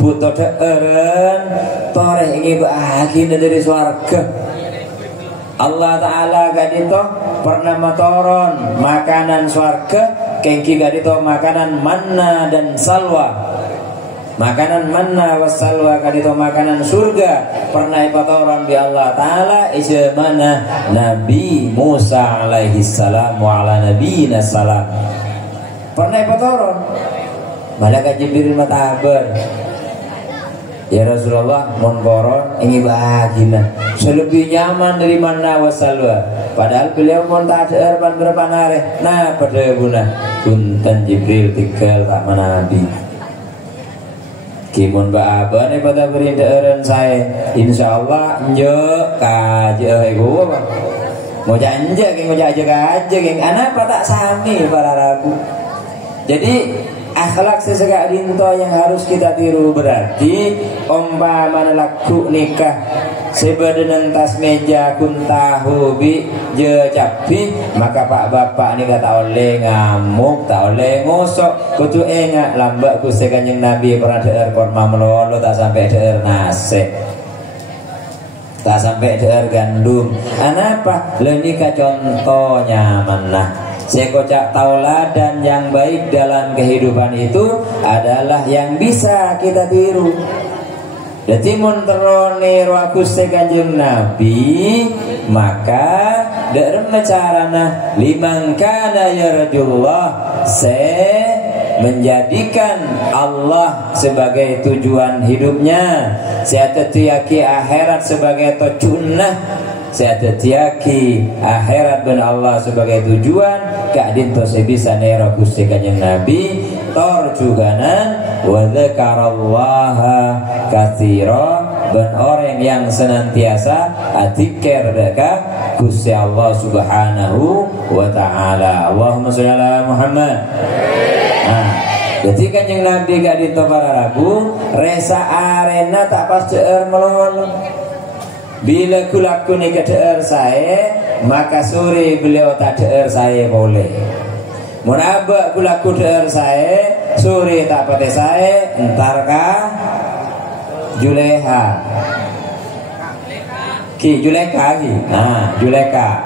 butuh deeren toreh ingin bahagia dari swarga. Allah Ta'ala gadito pernah turun makanan swarga, kengki gadito makanan manna dan salwa. Makanan manna wassalwa kadito makanan surga pernah ipatoran bi Allah Ta'ala isya mana Nabi Musa alaihi salam wa ala nabiyina salam pernah ipatoran. Malaikat Jibril matabar, ya Rasulullah mon koron ini bahagia selebih nyaman dari manna wassalwa. Padahal beliau mon tak ada erban berapa nare. Nah pada guna kuntan Jibril tinggal tak Nabi kimun baaba nih pada berindaan saya, insya Allah njek kaje ego apa mau janjek mau aja kaje geng anak apa tak sami para ragu. Jadi akhlak sesegak dinto yang harus kita tiru. Berarti umpamana laku nikah sebadan tas meja kun tahu bi je capi, maka pak bapak ni tak oleh ngamuk, tak oleh ngosok, kudu enggak lambak ku Kanjeng Nabi pernah deer korma melolo tak sampai deer nase, tak sampai deer gandum. Kenapa? Lenika contohnya mana? Sekocak tauladan yang baik dalam kehidupan itu adalah yang bisa kita tiru. Jadi monterone Gusti Kanjeng Nabi, maka derem carana liman kana yarjullah, menjadikan Allah sebagai tujuan hidupnya, seatetiaki akhirat sebagai tujuan, seatetiaki akhirat dan Allah sebagai tujuan. Kak dinto sebisa nero Gusti Kanjeng Nabi tor juganan wa dzakarallaha katsira, dan orang yang senantiasa adzikir dekat Gusti Allah Subhanahu wa taala. Allahumma sholli ala Muhammad. Nah, jadi Kanjeng Nabi gak dinto para ragu resa arena tak pas deer melon. Bila kulaku ni ke deer saya, maka sore beliau tak deer saya boleh. Munabak kulaku deer saya, sore tak pate saya, entarkah Juleha Ki Juleka ki. Nah, Juleka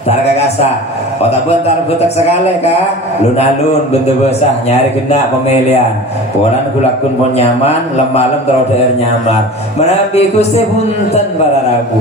tarka kasa kota bentar butak sekali kah lun-alun bentuk besar nyari kena pemilihan polan kulakun pun nyaman lem-malem terus daer nyamar menabi Gusti punten para ragu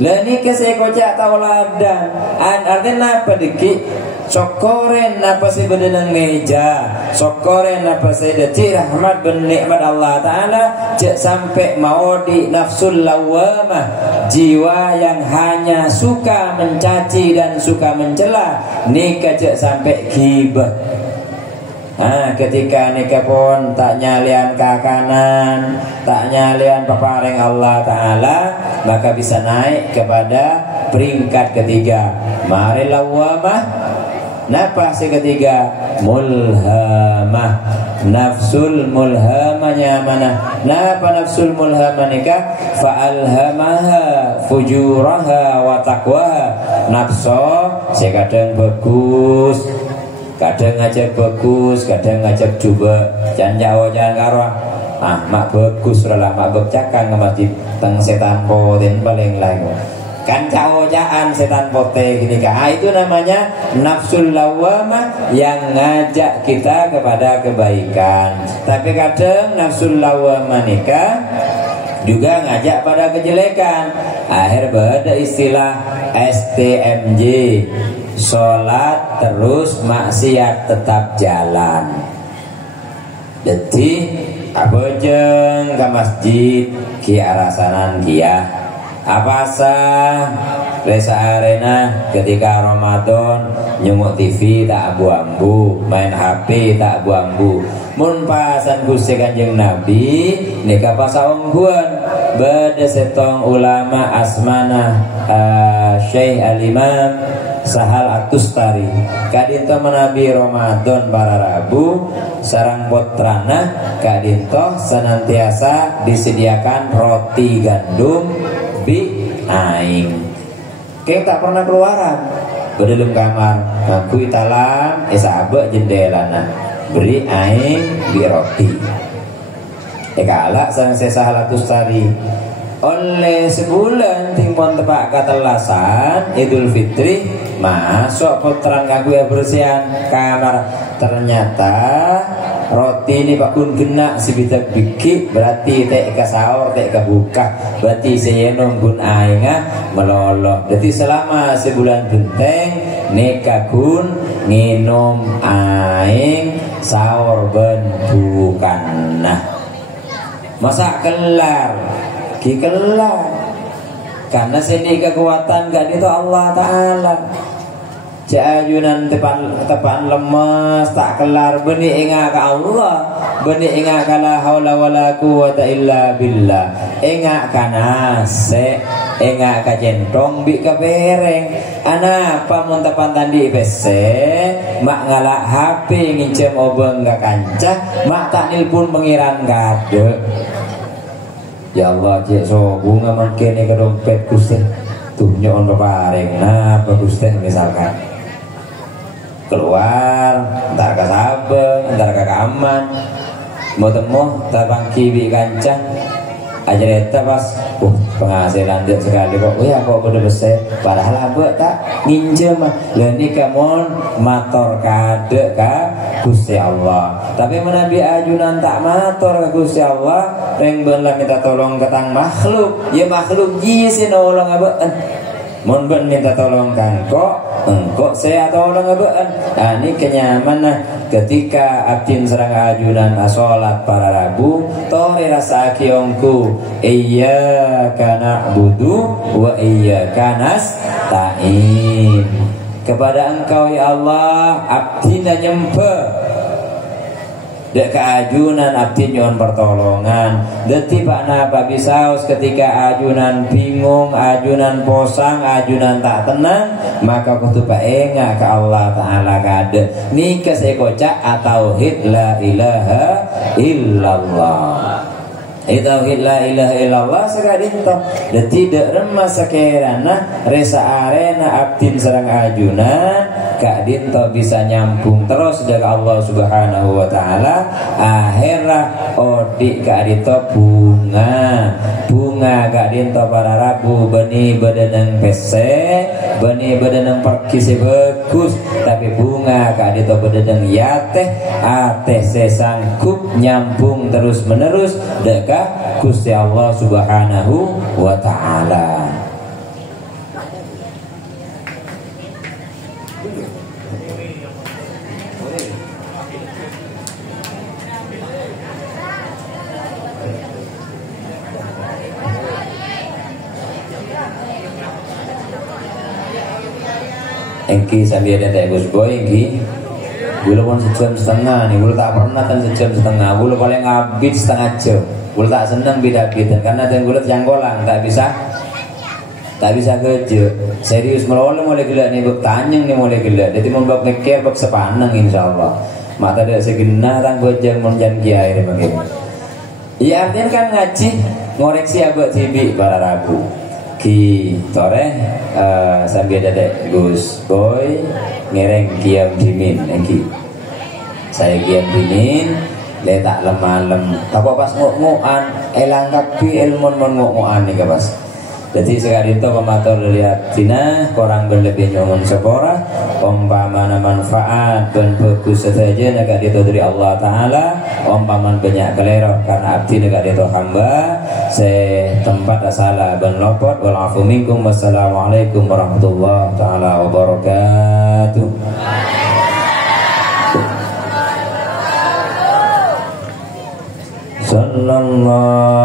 leni kese kocak tauladan artinya apa diki sokoren apa sih bedenang meja, sokoren apa sih dati rahmat ben nikmat Allah Ta'ala, cek sampai mau di nafsul lawamah, jiwa yang hanya suka mencaci dan suka mencela, nikah cek sampai ghibah. Nah, ketika nikah pun tak nyalian ke kanan, tak nyalian peparing Allah Ta'ala, maka bisa naik kepada peringkat ketiga. Mari lawamah. Napa si ketiga? Mulhamah. Nafsul mulhamanya mana? Napa nafsul mulhamah nikah? Fa'alhamaha fujuraha wa taqwaha. Nafsu si kadang bagus, kadang ngajak bagus, kadang ngajak coba. Jangan jauh jangan karo. Mak bagus lah, mak bercakang ke masjid teng setan poten paling lain. Kan caojaan setan pote gini kah? Itu namanya nafsul lawamah yang ngajak kita kepada kebaikan. Tapi kadang nafsul lawamah nikah juga ngajak pada kejelekan. Akhir ada istilah STMJ, sholat terus maksiat tetap jalan. Jadi apa jeng ke masjid ki arasanan kia apa sah resa arena ketika Ramadan nyunguk TV tak abu-ambu, main HP tak abu-ambu. Mun pasan Gusti Kanjeng Nabi nikah pasaungguan beda setong ulama asmana Syekh Al-Imam Sahal Atustari kadinto menabi Ramadan para Rabu sarang putrana kadinto senantiasa disediakan roti gandum bi aing. Kita tak pernah keluaran dalam kamar ngaku italam sahabat jendelana beri aing di roti. Kala sang sesahal Atustari oleh sebulan timun tepak katelasan Idul Fitri masuk putran ngaku ya bersihan kamar, ternyata roti ini pakun kena si bisa biki berarti tek ke sahur tek ke buka berarti saya nunggun aingah meloloh. Berarti selama sebulan benteng neka kun minum aing sahur ben bukan nah masa kelar kelar karena sini kekuatan gak itu Allah Ta'ala. Jajunan tepan lemes tak kelar benih ingat ke Allah, benih ingat kala haula wala quwata illa billah, ingat kanase, ingat ka jentong bi ka bereng. Ana pamun tepan tandi PC mak ngalak HP ngincem obeng gak kancah mak tak nilpun pengiran gade. Ya Allah cek so bunga mangkene ke dompet Gusti tuh nyon bebareng nah bagus teh misalkan keluar entar ke sabeng entar ke kaman mau temu tabang kibi kancah aja eta pas penghasilan dia sekali kok ya kok udah besar padahal abek tak nginjem lah ini kamu mator kade ka Gusti Allah tapi menabi ajunan tak mator ka Gusti Allah reng beun minta tolong ke tang makhluk ya makhluk jisi nolong abek mun ben minta tolong kan kok engkau saya tolong abeen. Ini kenyamanan ketika abdin serang ajunan asolat para Rabu tori rasa kiongku iyyaka na'budu wa iyyaka nasta'in. Kepada engkau ya Allah abdina nyempe dek keajunan abdi nyon pertolongan deti pak napa bisaus ketika ajunan bingung ajunan posang ajunan tak tenang maka kudu pak enga ke Allah Ta'ala kade nikah sekocak atauhid la ilaha illallah tauhid la ilaha illallah sakadinto dan tidak remah sakerana resa arena abdin serang ajunan kak dinto bisa nyambung terus dari Allah Subhanahu wa Ta'ala akhirah odik kak dinto bunga kak dinto para Rabu benih bedeneng pese benih bedeneng pergi bagus tapi bunga kak dinto bedeneng yateh ateh sesangkup nyambung terus menerus dekat Gusti Allah Subhanahu wa Ta'ala. Engki sambil ada Gus Boy engki gula pun sejam setengah nih, gula tak pernah kan sejam setengah, gula paling habis setengah jam. Gula tak senang beda-beda karena dan gula yang golang tak bisa kerja serius melolong mulai gila nih bak tanyang nih mulai gila jadi mau bak mikir bak sepanang insyaallah mata ada segenah tang bojang monjan kiai begini iya artinya kan ngaji ngoreksi abad tibi para Rabu ki tore sambil ada Gus Boy ngereng kiam dimin engki saya kiam dimin letak lemah tapi pas ngok-ngokan elang kapi ilmu ngok-ngokan nih pas jadi sekali itu pematur lihat tina korang berlebih nyoman sepora umpamana manfaat dan bagus saja negak itu dari Allah Ta'ala umpaman banyak kelerok karena abdi negak itu hamba tempat salah dan lopot walafu minkum wassalamualaikum warahmatullahi ta'ala wabarakatuh. Sallallahu